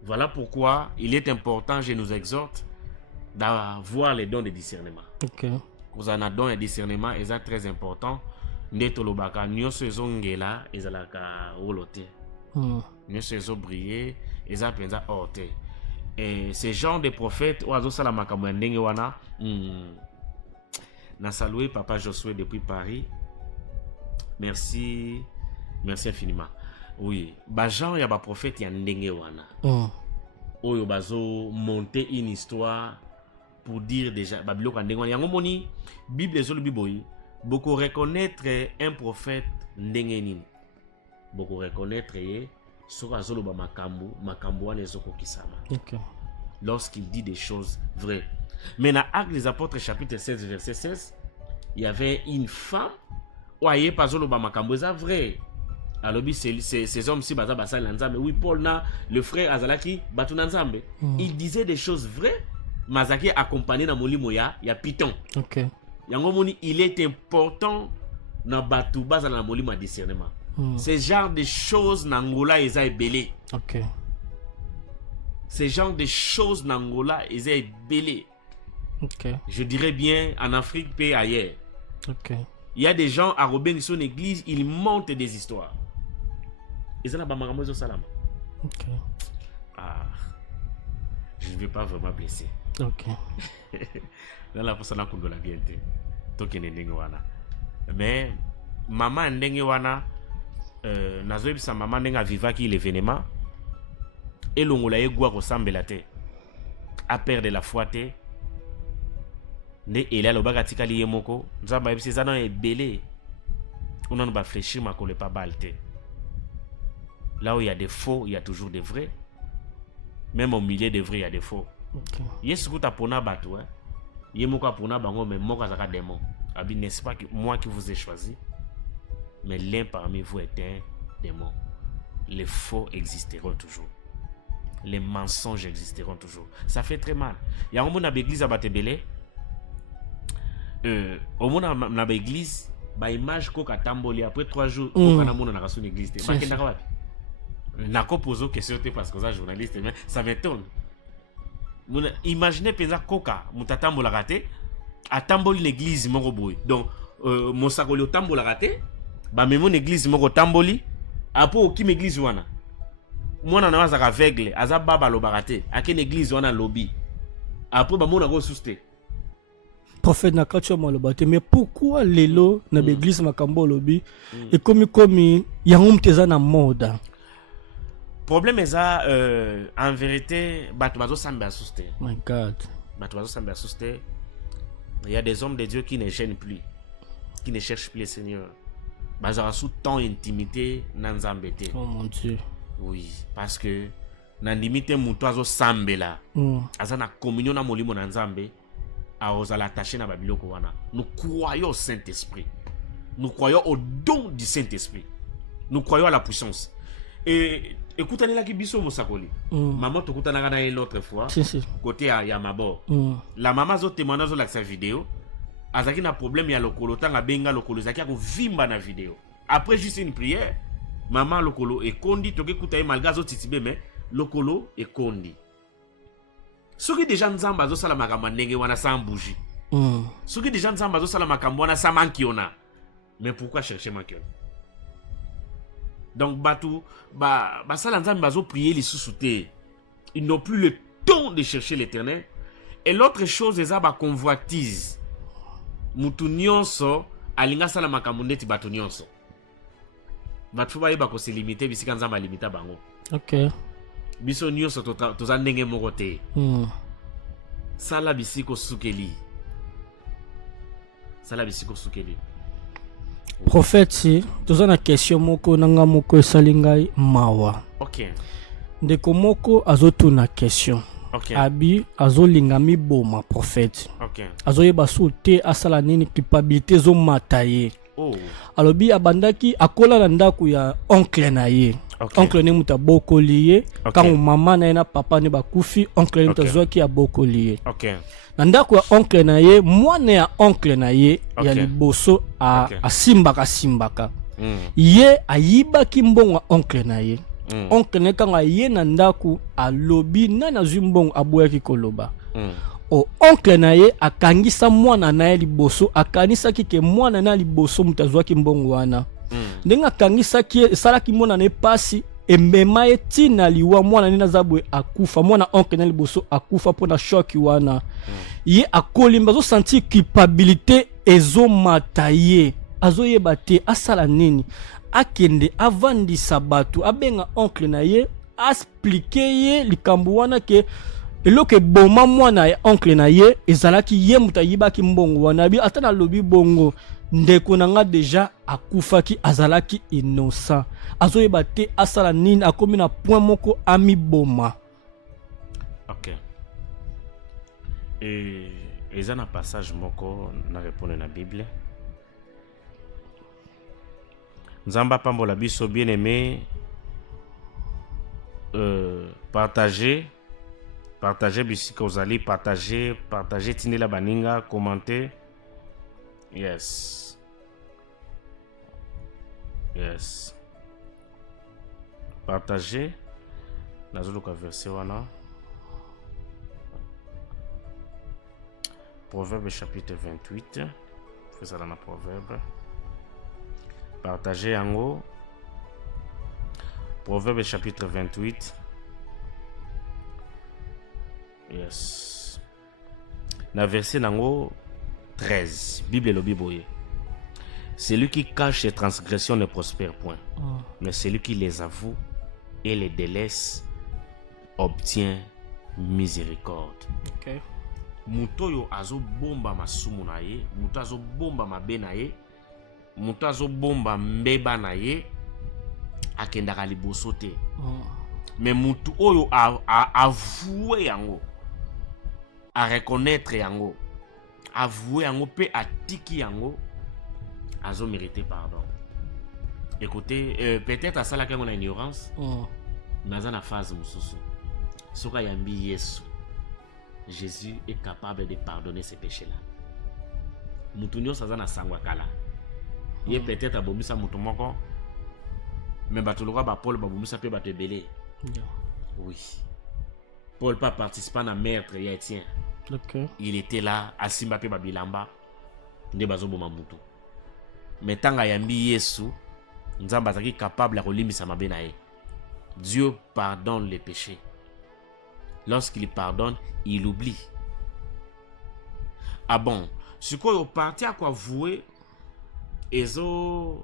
Voilà pourquoi il est important, je nous exhorte, d'avoir les dons de discernement. Ok. Vous en avez dons de discernement, et c'est très important. Ndeto lobaka, nyoso ezo ngela, ezalaka olote. Nyoso ezo briller, eza penza orte. Et ce genre de prophètes, oazo salamaka mwendenge wana, na salué Papa Josué depuis Paris. Merci infiniment. Oui, ba genre ya ba prophète ya ndenge wana. Oyo bazo monter une histoire pour dire déjà babiloko ndenge wana. Yango moni Bible ezolo biboyi, beaucoup reconnaître un prophète ndenge nini. Beaucoup reconnaître ye soko azolo ba makambo wana ezoko kisama. Ok. Lorsqu'il dit des choses vraies. Mais dans Actes des Apôtres chapitre 16 verset 16, il y avait une femme oye pas zolo ba makambo eza vrai. Alors ces hommes-ci baza basali nzambe. Oui, Paul na le frère Azalaki batu nzambe. Il disait des choses vraies, mazaki accompagné na molimo ya Python. Ok. Yango moni, il est important na batu bazala na molimo ya discernement. Ce genre de choses n'Angola eza ebele. Ok. Ce genre de choses n'Angola eza ebele. Ok. Je dirais bien en Afrique et ailleurs. Ok. Il y a des gens à Robin son église, ils montent des histoires. Et ça là ba makambo zo salama. Ok. Ah. Je ne vais pas vraiment blesser. Ok. Là la personne ko dola bien te. To kene ndenge wana. Mais maman ndenge wana nazo bisa maman ndenge vivaki l'événement et longola yegwa ko sambela te. A perdre la foi te. Ne ele alobaka tikali ye moko nzamba yebisi eza na ebele on ba fléchir makolo pa balte. Là où il y a des faux, il y a toujours des vrais. Même au milieu des vrais, il y a des faux. Ok. Yes kuta pona bato hein. Ye moko pona bango mais moko zaka démon. Abi n'est-ce pas que moi qui vous ai choisi, mais l'un parmi vous est un démon. Les faux existeront toujours. Les mensonges existeront toujours. Ça fait très mal. Il y a un monde à l'église à Batebele. Au monde à l'église, ba image koka tamboli après 3 jours koka na mona na rason église te. Ba kenda wapi? Nako pozo question te parce que ça journaliste mais ça m'étonne. Imaginez penza koka mutatambola raté atamboli l'église moko boy. Donc mosakoli otambola raté ba memo l'église moko tamboli après okim église wana. Mwana na waza aveugle aza baba lo baraté akene église wana lobby. Après ba mona ko souste. Prophète na kacho maloba te mais pourquoi lelo na l'église makambo lobby et comme yango mteza na mode. Problème est ça, en vérité, Batubazo Samba assusté. My God. Batubazo Samba assusté. Il y a des hommes de Dieu qui ne gênent plus, qui ne cherchent plus le Seigneur. Bazara sous temps intimité, nanzambete. Oh mon Dieu. Oui, parce que na limite mutoazo sambela. Azana communion na molimo nanzambe, a osala attaché na babiloko wana. Nous croyons au Saint-Esprit. Nous croyons au don du Saint-Esprit. Nous croyons à la puissance. Et écoutez là qui biso mosakoli. Maman tokutana kana l'autre fois. Si. Côté ya mabo. La maman zo témoignage zo la sa vidéo. Azaki na problème ya lokolo tanga benga lokolo zaki ko vimba na vidéo. Après juste une prière, maman lokolo e kondi toke kutaye malga zo titibe mais lokolo e kondi. Soki déjà nzamba zo sala makambo ndenge wana sans bougie. Soki déjà nzamba zo sala makambo wana sans mankiona. Mais pourquoi chercher Makion? Donc, ça, bazo prier les sous-soutés. Ils n'ont plus le temps de chercher l'éternel. Et l'autre chose, c'est la convoitise. Mutu nyonso, alinga sala makamundeti batu nyonso. Batu ba yeba ko se limiter, bisika nzamba limita bango. Ok. Biso nyonso toza ndenge moko te. Sala bisiko sukeli. Sala bisiko sukeli. Prophète, si toza na question moko nanga moko esalingai mawa. Ok. Ndeko moko azotuna question. Ok. Abi azolinga miboma prophète. Ok. Azoyeba soute asala nini culpabilité zo mataye. Oh. Alobi abandaki akola na ndako ya oncle na ye. Okay. Oncle ne muta bokoli ye. Okay. Quand mama na ye na papa ne bakufi, oncle ne tazwaki ya bokoli ye. Ok. Na ndako ya oncle na ye, mwana ya oncle na ye Okay. ya liboso asimbaka. Mm. Ye ayibaki mbongo oncle na ye. Mm. Oncle ne kanga ye na ndako alobi nani azwi mbongo aboyaki koloba. O oncle na ye akangisa mwana na ye liboso, akanisaki ke mwana na liboso mutazwaki mbongo wana. Ndenga kangisaki salaki mwana na pasi emema ye tina liwa mwana nina zabwe akufa, mwana oncle na liboso akufa pona shock wana. Ye akolimba zo sentir culpabilité ezo mataye. Azo yebate asala nini? Akende avandisa batu abenga oncle na ye explique ye likambo wana ke eloke boma mwana ya oncle na ye ezalaki ye muta yibaki mbongo wana bi atana lobi bongo ndeko nanga deja akufaki azalaki innocent azoyeba te asala nini akomi na point moko ami boma. Ok. Et eza na passage moko na répondre na Bible. Nzamba pambola biso bien aimé, partagez bisika ozali, partagez tinela baninga, commentez. Yes. Partagez. Nazoluka verset wana. Proverbe chapitre 28. Fais ça dans Proverbe. Partagez en haut. Proverbe chapitre 28. Yes. Na verset en haut 13. Bible et le Bible. Celui qui cache ses transgressions ne prospère point. Mais celui qui les avoue et les délaisse obtient miséricorde. Okay. Muto yo azo bomba masumu na ye, muto azo bomba mabe na ye, muto azo bomba mbeba na ye, akendaka liboso te. Mais mutu oyo avoué yango, a reconnaître yango, avoué yango pe atiki yango, azo mérité pardon. Écoutez, peut-être à ça là qu'on a ignorance, mais dans la phase mususu, soka yambi Yesu. Jésus est capable de pardonner ces péchés-là. Mutunyo sazana sangwa kala. Il est peut-être abomisa mutumoko, mais batulora ba Paul babomisa pe batebele. Oui. Paul pas participant à maître ya Étienne. Okay. Il était là asimba pe babilamba nde bazoboma mutu. Mais tanga yambi Yesu, nzamba azaki capable à kolimbisa mabe na ye. Dieu pardonne les péchés. Lorsqu'il pardonne, il oublie. Ah bon, ce qu'on est parti à quoi vouer, ezo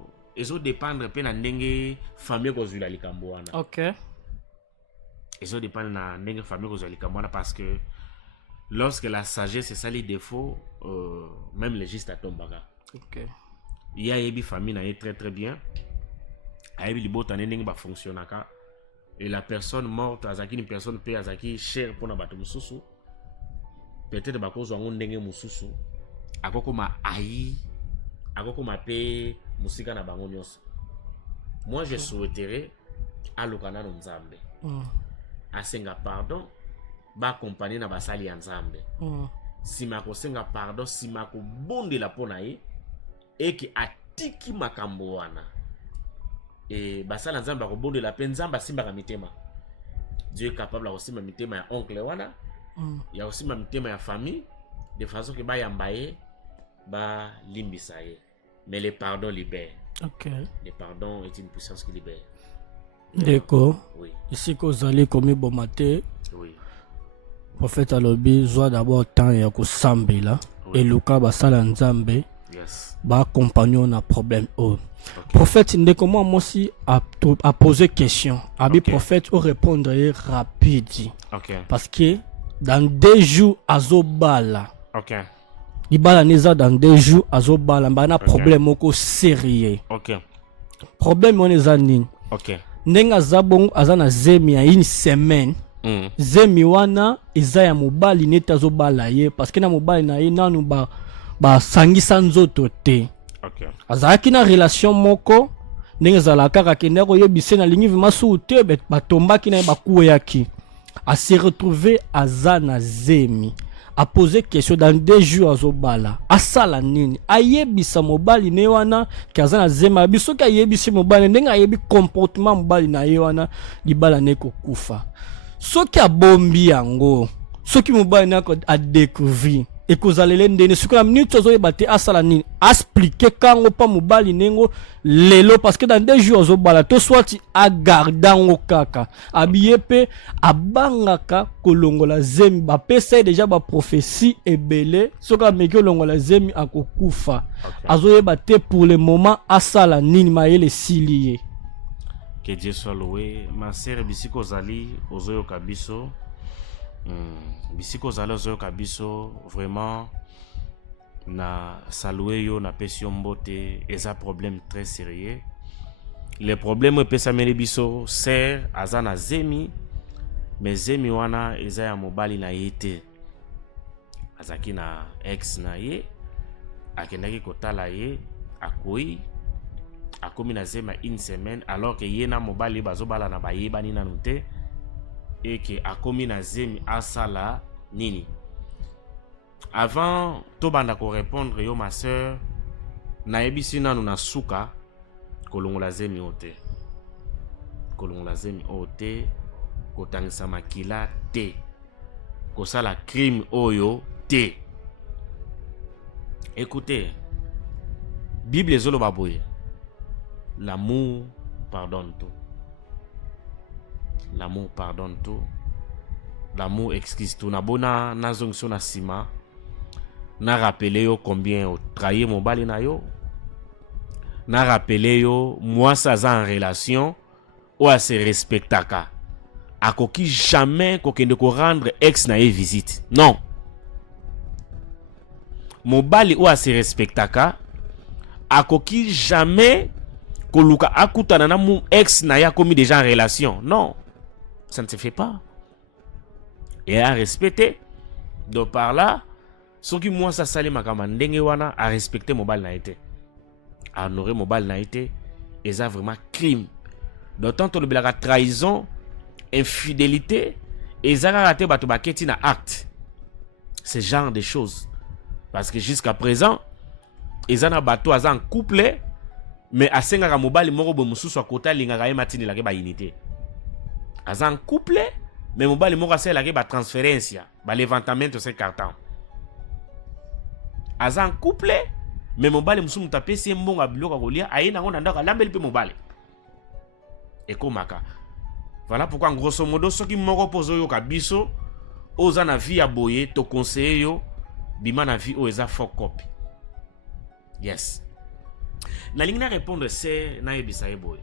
dépendre pe na ndenge famille ko zula likambo wana. Ok. Ezo dépendre na ndenge famille ko zula likambo wana parce que lorsque la sagesse c'est ça les défauts, même les juste à tombaka. Ok. Il y a yebi famille na très très bien. Ayebi libota ndenge ba fonctionnaka. Et la personne morte, azaki une personne pe azaki cher pour na bato mususu. Peut-être bakozo ngo ndenge mususu. Akoko ma ayi, akoko ma pe musika na bango nyonso. Moi je souhaiterais à lokana no nzambe. Asenga pardon, ba accompagner na basali ya nzambe. Sima ko senga pardon, sima ko bondela pona ye et ki atiki makambo wana. Et basala nzamba ko bonde la peine nzamba simba mitema. Dieu est capable de aussi mitema ya oncle wana. Il y a aussi mitema ya famille de façon que ba yambaye ba limbisa ye. Mais le pardon libère. Ok. Le pardon est une puissance qui libère. D'accord. Oui, Ici que vous allez comme bon matin, oui, prophète alobi soit d'abord temps ya ko sambela Oui. et luka basala nzambe yes. ba compagnon na problème oh. Ok. Prophète ndeko moi aussi a posé question. Abi Ok. prophète au répondre rapide Ok, parce que dans 2 jours azobala. ok, Libala neza dans 2 jours azobala ba na Ok. problème moko sérieux. ok, Problème on eza nini? ok. Ndenge aza bongo aza na zemi ya une semaine. Zemi wana eza ya mobali neti azobala ye parce que na mobali na ye nanu basangisa nzoto te. Ok, Azalaki na relation moko ndenge ezalaka kaka kende koyebisa nalingi vraimen suku te batombaki na ye bakweyaki. Se retrouver aza na zemi a posé question dans 2 jours azobala asala nini ayebisa mobali ne wana ki aza na zemi biso ki ayebisi mobali ndenge ayebi comportement mobali na ye wana libala ne kokufa soki abombi yango soki mobali na ko a découvrir ekozalele ndene soki na minute azoyeba te asala nini expliquer kango pa mobali nengo lelo parce que dans 2 jours azobala to soit agardango kaka abiye pe abangaka kolongola zemi bapesa déjà ba prophétie ebele soki ameki olongola zemi akokufa azoyeba te pour le moment asala nini mayele esili ye. que Dieu soit loué. Ma sœur bisiko zali ozoyo kabiso. Bisiko zali ozoyo kabiso vraiment na saluer yo na pesi yo mbote eza problème très sérieux. Le problème pesa mele biso sœur aza na zemi mais zemi wana eza ya mobali na ye te. Azaki na ex na ye akendaki kotala ye akoyi akomi na zema une semaine alors que ye na mobali bazobala na bayebani nanu te et que akomi na zemi asala nini. Avant tobanda ko répondre yo ma sœur nayebisi nanu na suka kolongola zemi ote. Kolongola zemi ote kotangisa makila te. Kosala crime oyo te. Écoutez, Bible ezoloba boye. L'amour pardonne tout. L'amour pardonne tout. L'amour excuse tout. Nabona na zonction na sima. Na rappelé yo combien o trahi mobali na yo. Na rappelé yo moi ça en relation ou à se respectaka. Akoki jamais kokende ko rendre ex na ye visite. Non. Mobali ou à se respectaka. Akoki jamais koluka akutana na mon ex na ya commis déjà en relation. Non, ça ne se fait pas. Et à respecter. Donc par là, ce qui moi ça sali makama ndenge wana à respecter mobile na été. À honorer mobile na été, et ça vraiment crime. D'autant que le trahison, infidélité, et ça raté bato baketi na acte. Ce genre de choses. Parce que jusqu'à présent, ils ont bato en couple. Mais asengaka mobali moko bo mususu akota lingaka ye matini lake ba unité. Azan couple mais mobali moko asela ke ba transférence ba levantamento se carton. Azan couple mais mobali mususu mutapesi mbonga biloka kolia ayina ngona ndaka lambeli pe mobali. Ekomaka. Voilà pourquoi en grosso modo soki moko pozo yo kabiso oza na vie ya boye to conseiller yo bima na vie o eza faux copy. Yes. Na lingi na répondre c'est na yebisa ye boy.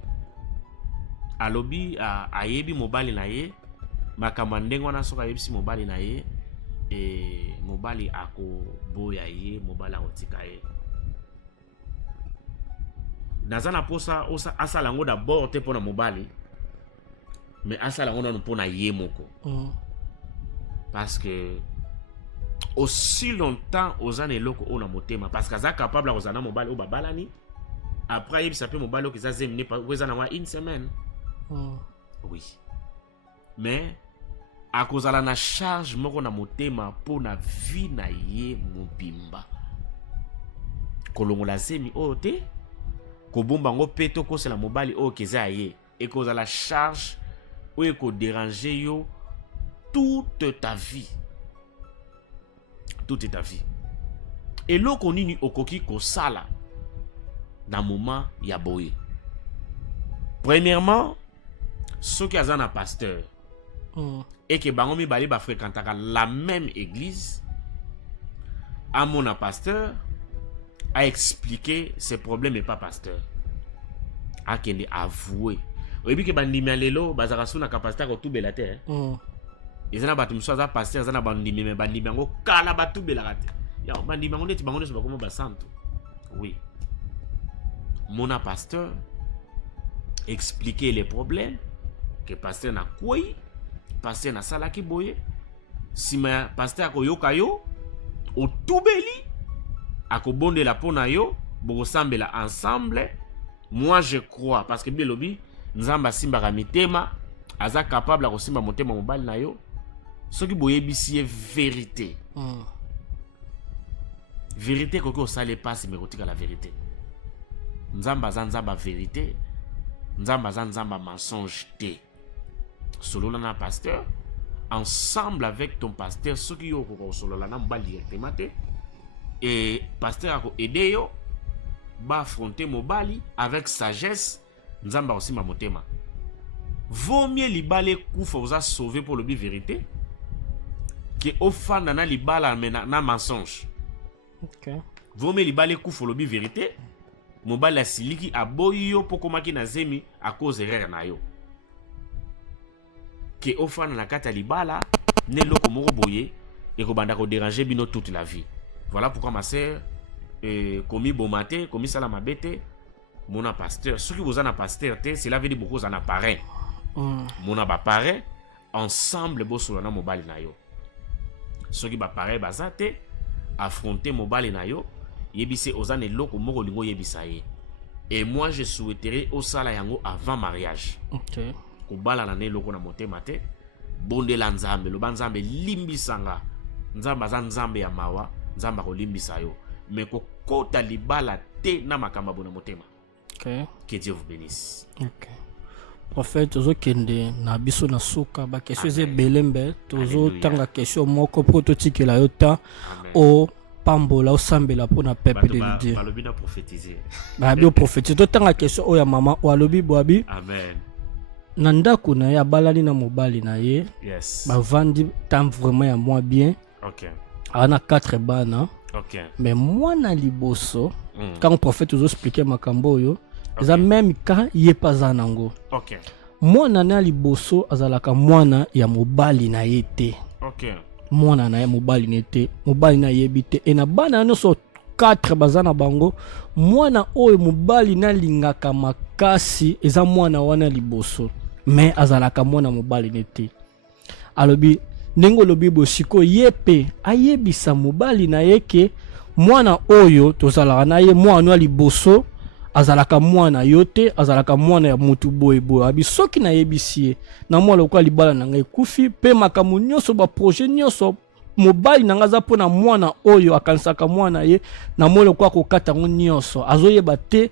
Alobi ayebi mobali na ye makamba ndenge wana soka yebisi mobali na ye e mobali ako boya ye mobali akotika ye. Naza na posa osa asala ngo d'abord te pona mobali mais asala ngo na pona ye moko. Parce que aussi longtemps aux eloko ona motema parce que aza capable kozana mobali o babalani. Après, il s'appelle mon ballon qui s'est amené par une semaine. Oui. Mais, à cause de la charge, je suis pour la vie na ye mobimba. Kolongola zemi ote, kobomba ngo peto ko c'est la mobile o keza ye. Et cause de la charge, ou ko déranger yo toute ta vie. Toute ta vie. Et l'eau qu'on nini okoki ko sala. dans moment ya boye. Premièrement, ceux qui ont un pasteur et que bango mibali ba fréquentaka la même église, à mon pasteur a expliqué ses problèmes et pas pasteur. A kende avoué. Oyebi ke bandimi lelo bazaka suna kapasteur ko tubela te. Ezana batu msoza pasteur ezana bandimi me bandimi ngo kala batubela te. Ya bandimi ngo neti bango neso bakoma basanto. Oui. Mon pasteur expliquer les problèmes que pasteur na koi, pasteur na sala ki boye. Si ma pasteur ko yoka yo o tubeli akobonde la pona yo bo sambela ensemble. Moi je crois parce que belobi nzamba simba ka mitema aza capable à kosimba motema mobali na yo soki boyebisi vérité. Vérité koko osale passe mais kotika la vérité. Nzamba zanzamba vérité, nzamba zanzamba mensonge te. Solo na pasteur ensemble avec ton pasteur soki yo ko solo la na mbali directement te et pasteur ako aider yo ba affronter mobali avec sagesse nzamba aussi ma motema. Vaut mieux libale kufa vous a sauvé pour le but vérité que ofanda na libala na mensonge. OK. Vaut mieux libale kufa le but vérité mobali asiliki aboyo pokomaki na zemi à cause erreur na yo. Que ofanda na kata libala ne loko moko boye et ko banda ko déranger bino toute la vie. Voilà pourquoi ma sœur commis bon matin, commis salamabete, mon pasteur. Ceux qui vous en a pasteur, cela veut dire beaucoup en a parrain. Mon a parrain, ensemble, bon sur le mobile na yo. Ceux qui ba parrain bazate, affronter mobile na yo, yebise ozane loko moko lingo yebisaye. Et moi je souhaiterais au sala yango avant mariage. OK. Ko bala na ne loko na motema te, bonde la nzambe, lo banzambe limbisanga. Nzamba za nzambe ya mawa, nzamba ko limbisa yo. Mais kota libala te na makamba bona motema. OK. Que Dieu vous bénisse. OK. Prophète tozo kende na biso na suka ba question ze belembe tozo tanga question moko prototype la yota o pambola o sambela pona peuple de Dieu. Balobi na prophétiser. Ba bio prophétiser to tanga question o ya mama o alobi boabi. Amen. Na ndako na ya balali na mobali na ye. Yes. Ba vandi tam vraiment ya moi bien. OK. Ana 4 bana. OK. Mais moi na liboso quand le prophète nous expliquer makambo yo eza même quand yé pas anango. OK. Moi na liboso azalaka mwana ya mobali na yete. OK. Mwana na ya mobali nete mobali na yebite et na bana no so 4 bazana bango mwana oyo mobali na lingaka makasi eza mwana wana liboso mais azalaka mwana mobali nete. Alobi ndenge lobi bosiko yepe ayebisa mobali na yeke mwana oyo tozalaka na ye mwana wa liboso azalaka mwana yote azalaka mwana ya mutu boye boye abi soki na yebisi ye na mwana lokwa libala na ngai kufi pe makamu nyonso ba projet nyonso mobali na ngaza pona mwana oyo akansaka mwana ye na mwana lokwa kokata ngo nyonso azoyeba te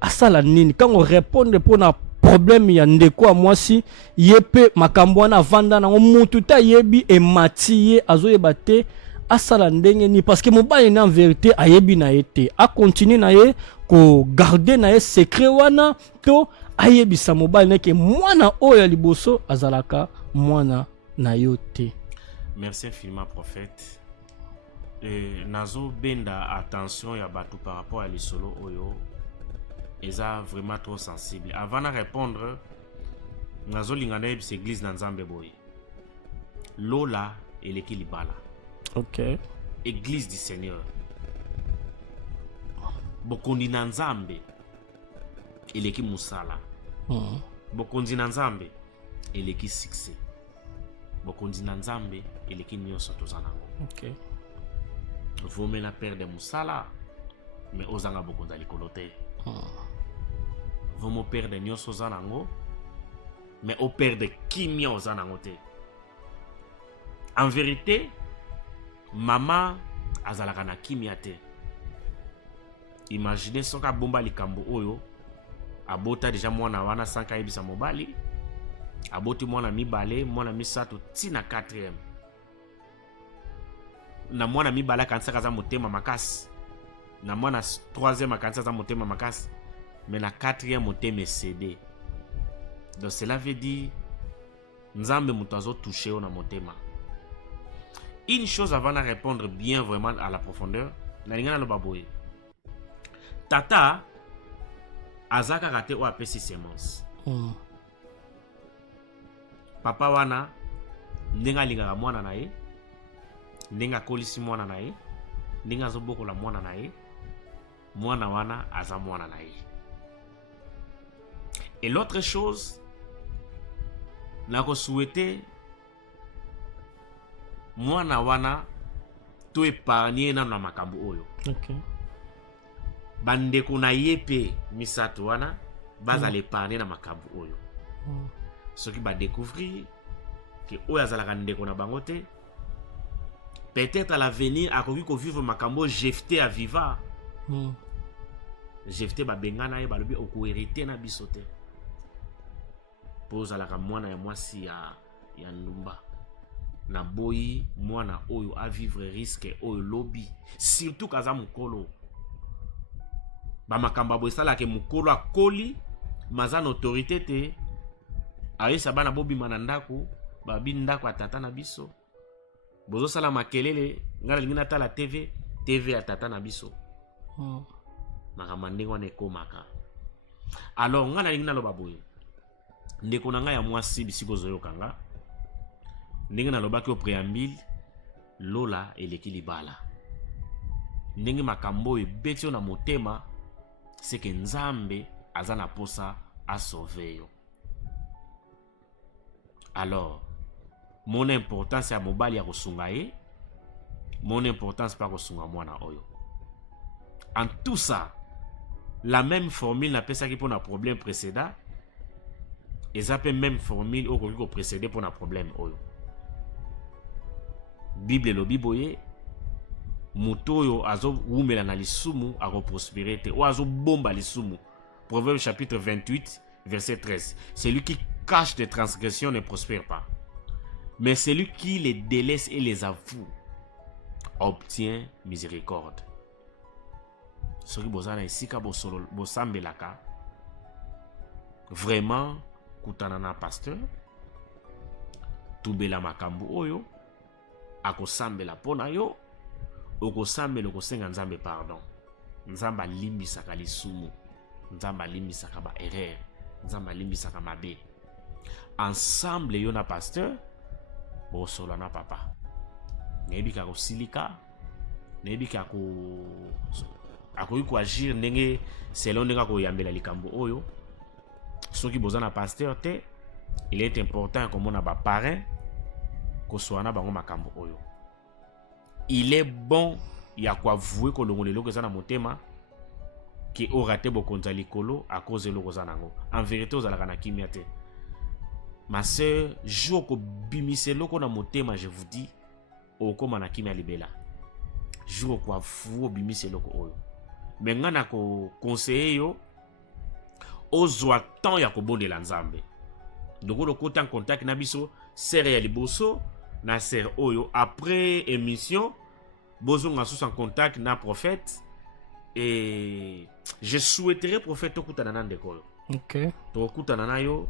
asala nini kango répondre pona problème ya ndeko mwasi yepe makambo wana vanda na mutu ta yebi e matiye azoyeba te asala ndenge ni parce que mobali na en vérité ayebi na yete a continuer na ye ko garder na ye secret wana to ayebisa mobali na ke mwana oyo liboso azalaka mwana na yote. Merci infiniment prophète. Nazo benda attention ya batu par rapport à l'isolo oyo. Eza vraiment trop sensible. Avant de répondre, nazo lingana ebis église na Nzambe boy. Lola eleki libala. OK. Église du Seigneur. Bokondi na Nzambe eleki musala. Bokondi na Nzambe eleki succès. Bokondi na Nzambe eleki nyonso tozanango. OK. Vome na père de musala mais ozanga bokonda likolo te. Vomo père de nyonso zanango mais au père de kimia ozanango te. En vérité, maman azalaka na kimia te. Imaginez soka bomba likambo oyo abota déjà mwana wana sanka yebisa mobali aboti mwana mibale mwana misato tina 4e na mwana mibale kansaka za motema makasi na mwana troisième akanisa za motema makasi, mais na quatrième motema cédé. Donc cela veut dire nzambe muto azo touché na motema. Une chose avant de répondre bien vraiment à la profondeur, na linga na loba boye. Tata azaka kate o apesi semence. Papa wana ndenga lingaka mwana na ye, ndenga kolisi mwana na ye, ndenga azobokola mwana na ye, mwana wana aza mwana na ye. Et l'autre chose, nako souhaiter mwana wana to épargner na makambo oyo. Okay. Bandeko na ye pe misato wana baza l'épargner na makambo oyo. Ce qui va découvrir que oyo azalaka ndeko na bango te, peut-être à l'avenir akoki ko vivre makambo Jephté à viva. Jephté ba bengana ye balobi oko hériter na biso te. Pose la mwana ya mwasi ya ndumba. Na boyi mwana oyo a vivre risque oyo lobby, surtout kaza mukolo. Ba makamba bo sala ke mukolo akoli maza na autorité te. Ayesa bana bobi manandako, babi ndako atata na biso. Bozo sala makelele, ngala lingina tala TV atata na biso. Makamande ngone komaka. Alors ngala lingina loba boye. Ndeko na nga ya mwasi bisiko zoyo kanga. Ndenge na lobaki au préambile, lola eleki libala. Ndenge makambo ebetio na motema, c'est que nzambe azana posa a sauver yo. Alors, mon importance à mobali ya kosunga ye, mon importance pas kosunga mwana oyo. En tout ça, la même formule n'a pas ça qui pour un problème précédent. Et ça peut même formule au ko précédé pour un problème oyo. Bible lo biboye muto yo azo wumela na lisumu ako prospérité ou azo bomba lisumu. Proverbe chapitre 28 verset 13. Celui qui cache des transgressions ne prospère pas. Mais celui qui les délaisse et les avoue obtient miséricorde. Ce qui bozana isika bosambelaka vraiment kutanana pasteur tubela makambo oyo akosambela pona yo okosambela okosenga nzambe pardon. Nzamba limbisaka lisumu, nzamba limbisaka ba erreur, nzamba limbisaka mabe. Ensemble yo na pasteur bosolo na papa. Nebika ko silika, nebika ko akoyi ko agir ndenge selon ndenge ko yambela likambo oyo. Soki bozana pasteur te, il est important comme on a ba parrain ko soana bango makambo oyo. Il est bon ya kwa vouer ko longolelo ko zana motema ki orate bo konza likolo à cause de loko zanango. En vérité ozalaka na kimia te. Ma sœur, jour ko bimise loko na motema, je vous dis, okoma na kimia libela. Jour ko vouer bimise loko oyo. Mais ngana ko conseiller yo ozwa temps ya ko bondela nzambe. Donc on est en contact na biso serre ya liboso na serre oyo après émission bozo nga sous en contact na prophète et je souhaiterais prophète to kutana na ndeko. OK. To kutana na yo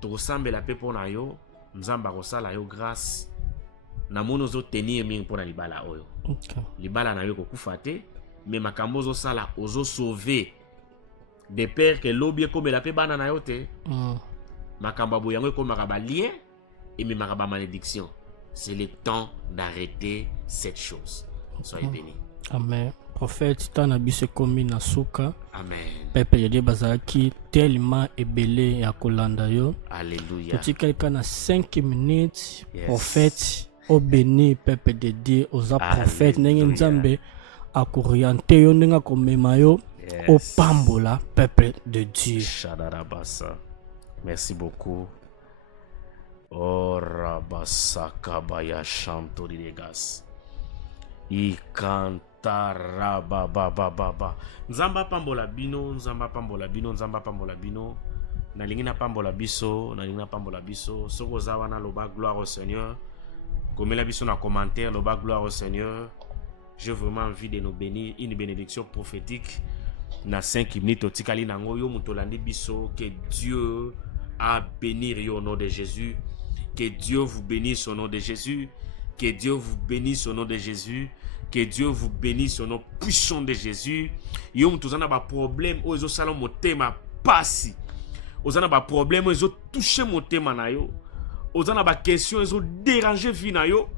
to sambela pe pona yo nzamba ko sala yo grâce na mono zo tenir mi pona libala oyo. OK. Libala na yo ko kufate mais makambo zo sala ozo sauver des pères que lobie comme la pe bana na yo te. Makamba boyango ko makaba lien et me makaba malédiction. C'est le temps d'arrêter cette chose. Soyez bénis. Amen. Prophète tana biso komi na suka. Amen. Pepe yede bazaki tellement ebele ya kolanda yo. Alléluia. Petit quelqu'un na 5 minutes. Yes. Prophète au béni Pepe de Dieu aux prophètes Alléluia. ndenge nzambe akorienter yo ndenge komema yo au pambola peuple de Dieu. Shadarabasa. Merci beaucoup. Oh rabasaka baya chanto dilegas. Ikanta rababababa. Nzamba pambola bino, nzamba pambola bino, nzamba pambola bino. Nalingi na pambola biso, nalingi na pambola biso. Soko zawana loba gloire au Seigneur. Komela biso na commentaire loba gloire au Seigneur. j'ai vraiment envie de nous bénir une bénédiction prophétique na 5 minutes otikali nango yo mutolandi biso. Que Dieu a bénir yo au nom de Jésus. Que Dieu vous bénisse au nom de Jésus. Que Dieu vous bénisse au nom de Jésus. Que Dieu vous bénisse au nom puissant de Jésus. Yo mutozana ba problème o ezo sala motema pasi. Ozana ba problème o ezo toucher motema na yo. Ozana ba question ezo déranger vie na yo.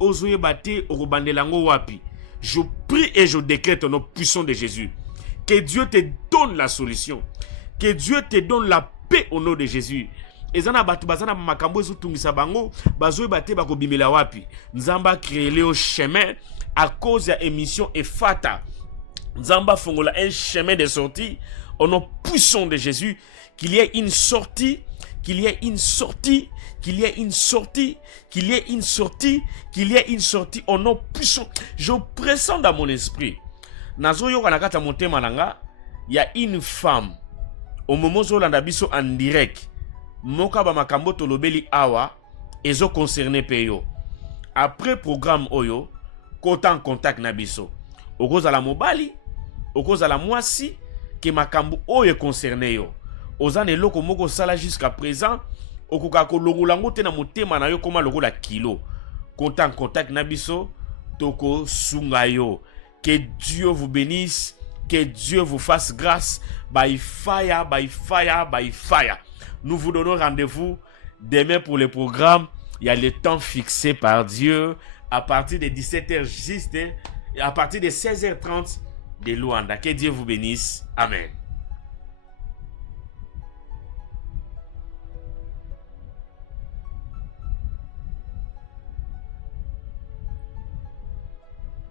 Ozoye bate okobandelango wapi. Je prie et je décrète au nom puissant de Jésus. Que Dieu te donne la solution. Que Dieu te donne la paix au nom de Jésus. Ezana batu bazana makambo ezo tungisa bango bazoye bate bakobimela wapi. Nzamba créer le chemin à cause de l'émission Efata. Nzamba fongola un chemin de sortie au nom puissant de Jésus. Qu'il y ait une sortie, qu'il y ait une sortie, qu'il y ait une sortie, qu'il y ait une sortie, qu'il y ait une sortie au nom puissant. Je pressens dans mon esprit. Nazo yo kanakata motema nanga, il y a une femme au moment où l'on a biso en direct. Moka ba makambo tolobeli awa ezo concerné peyo. Après programme oyo, kota en contact na biso. Okoza la mobali, okoza la mwasi ke makambo oyo concerné yo. Ozane loko moko sala jusqu'à présent, okoka ko longolango te na motema na yo koma lokola kilo. Kota en contact na biso, toko sunga yo. Que Dieu vous bénisse, que Dieu vous fasse grâce. By fire, by fire, by fire. Nous vous donnons rendez-vous demain pour le programme. Il y a le temps fixé par Dieu à partir de 17h juste et à partir de 16h30 de Luanda. Que Dieu vous bénisse. Amen.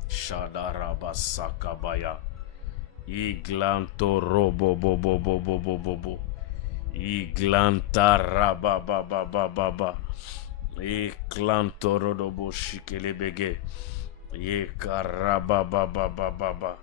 Shadarabasakabaya. Iglanto robo bo bo bo bo bo bo bo. Iglanta rabababababa. Iglanto rodobo shikelebege. Ikarabababababa.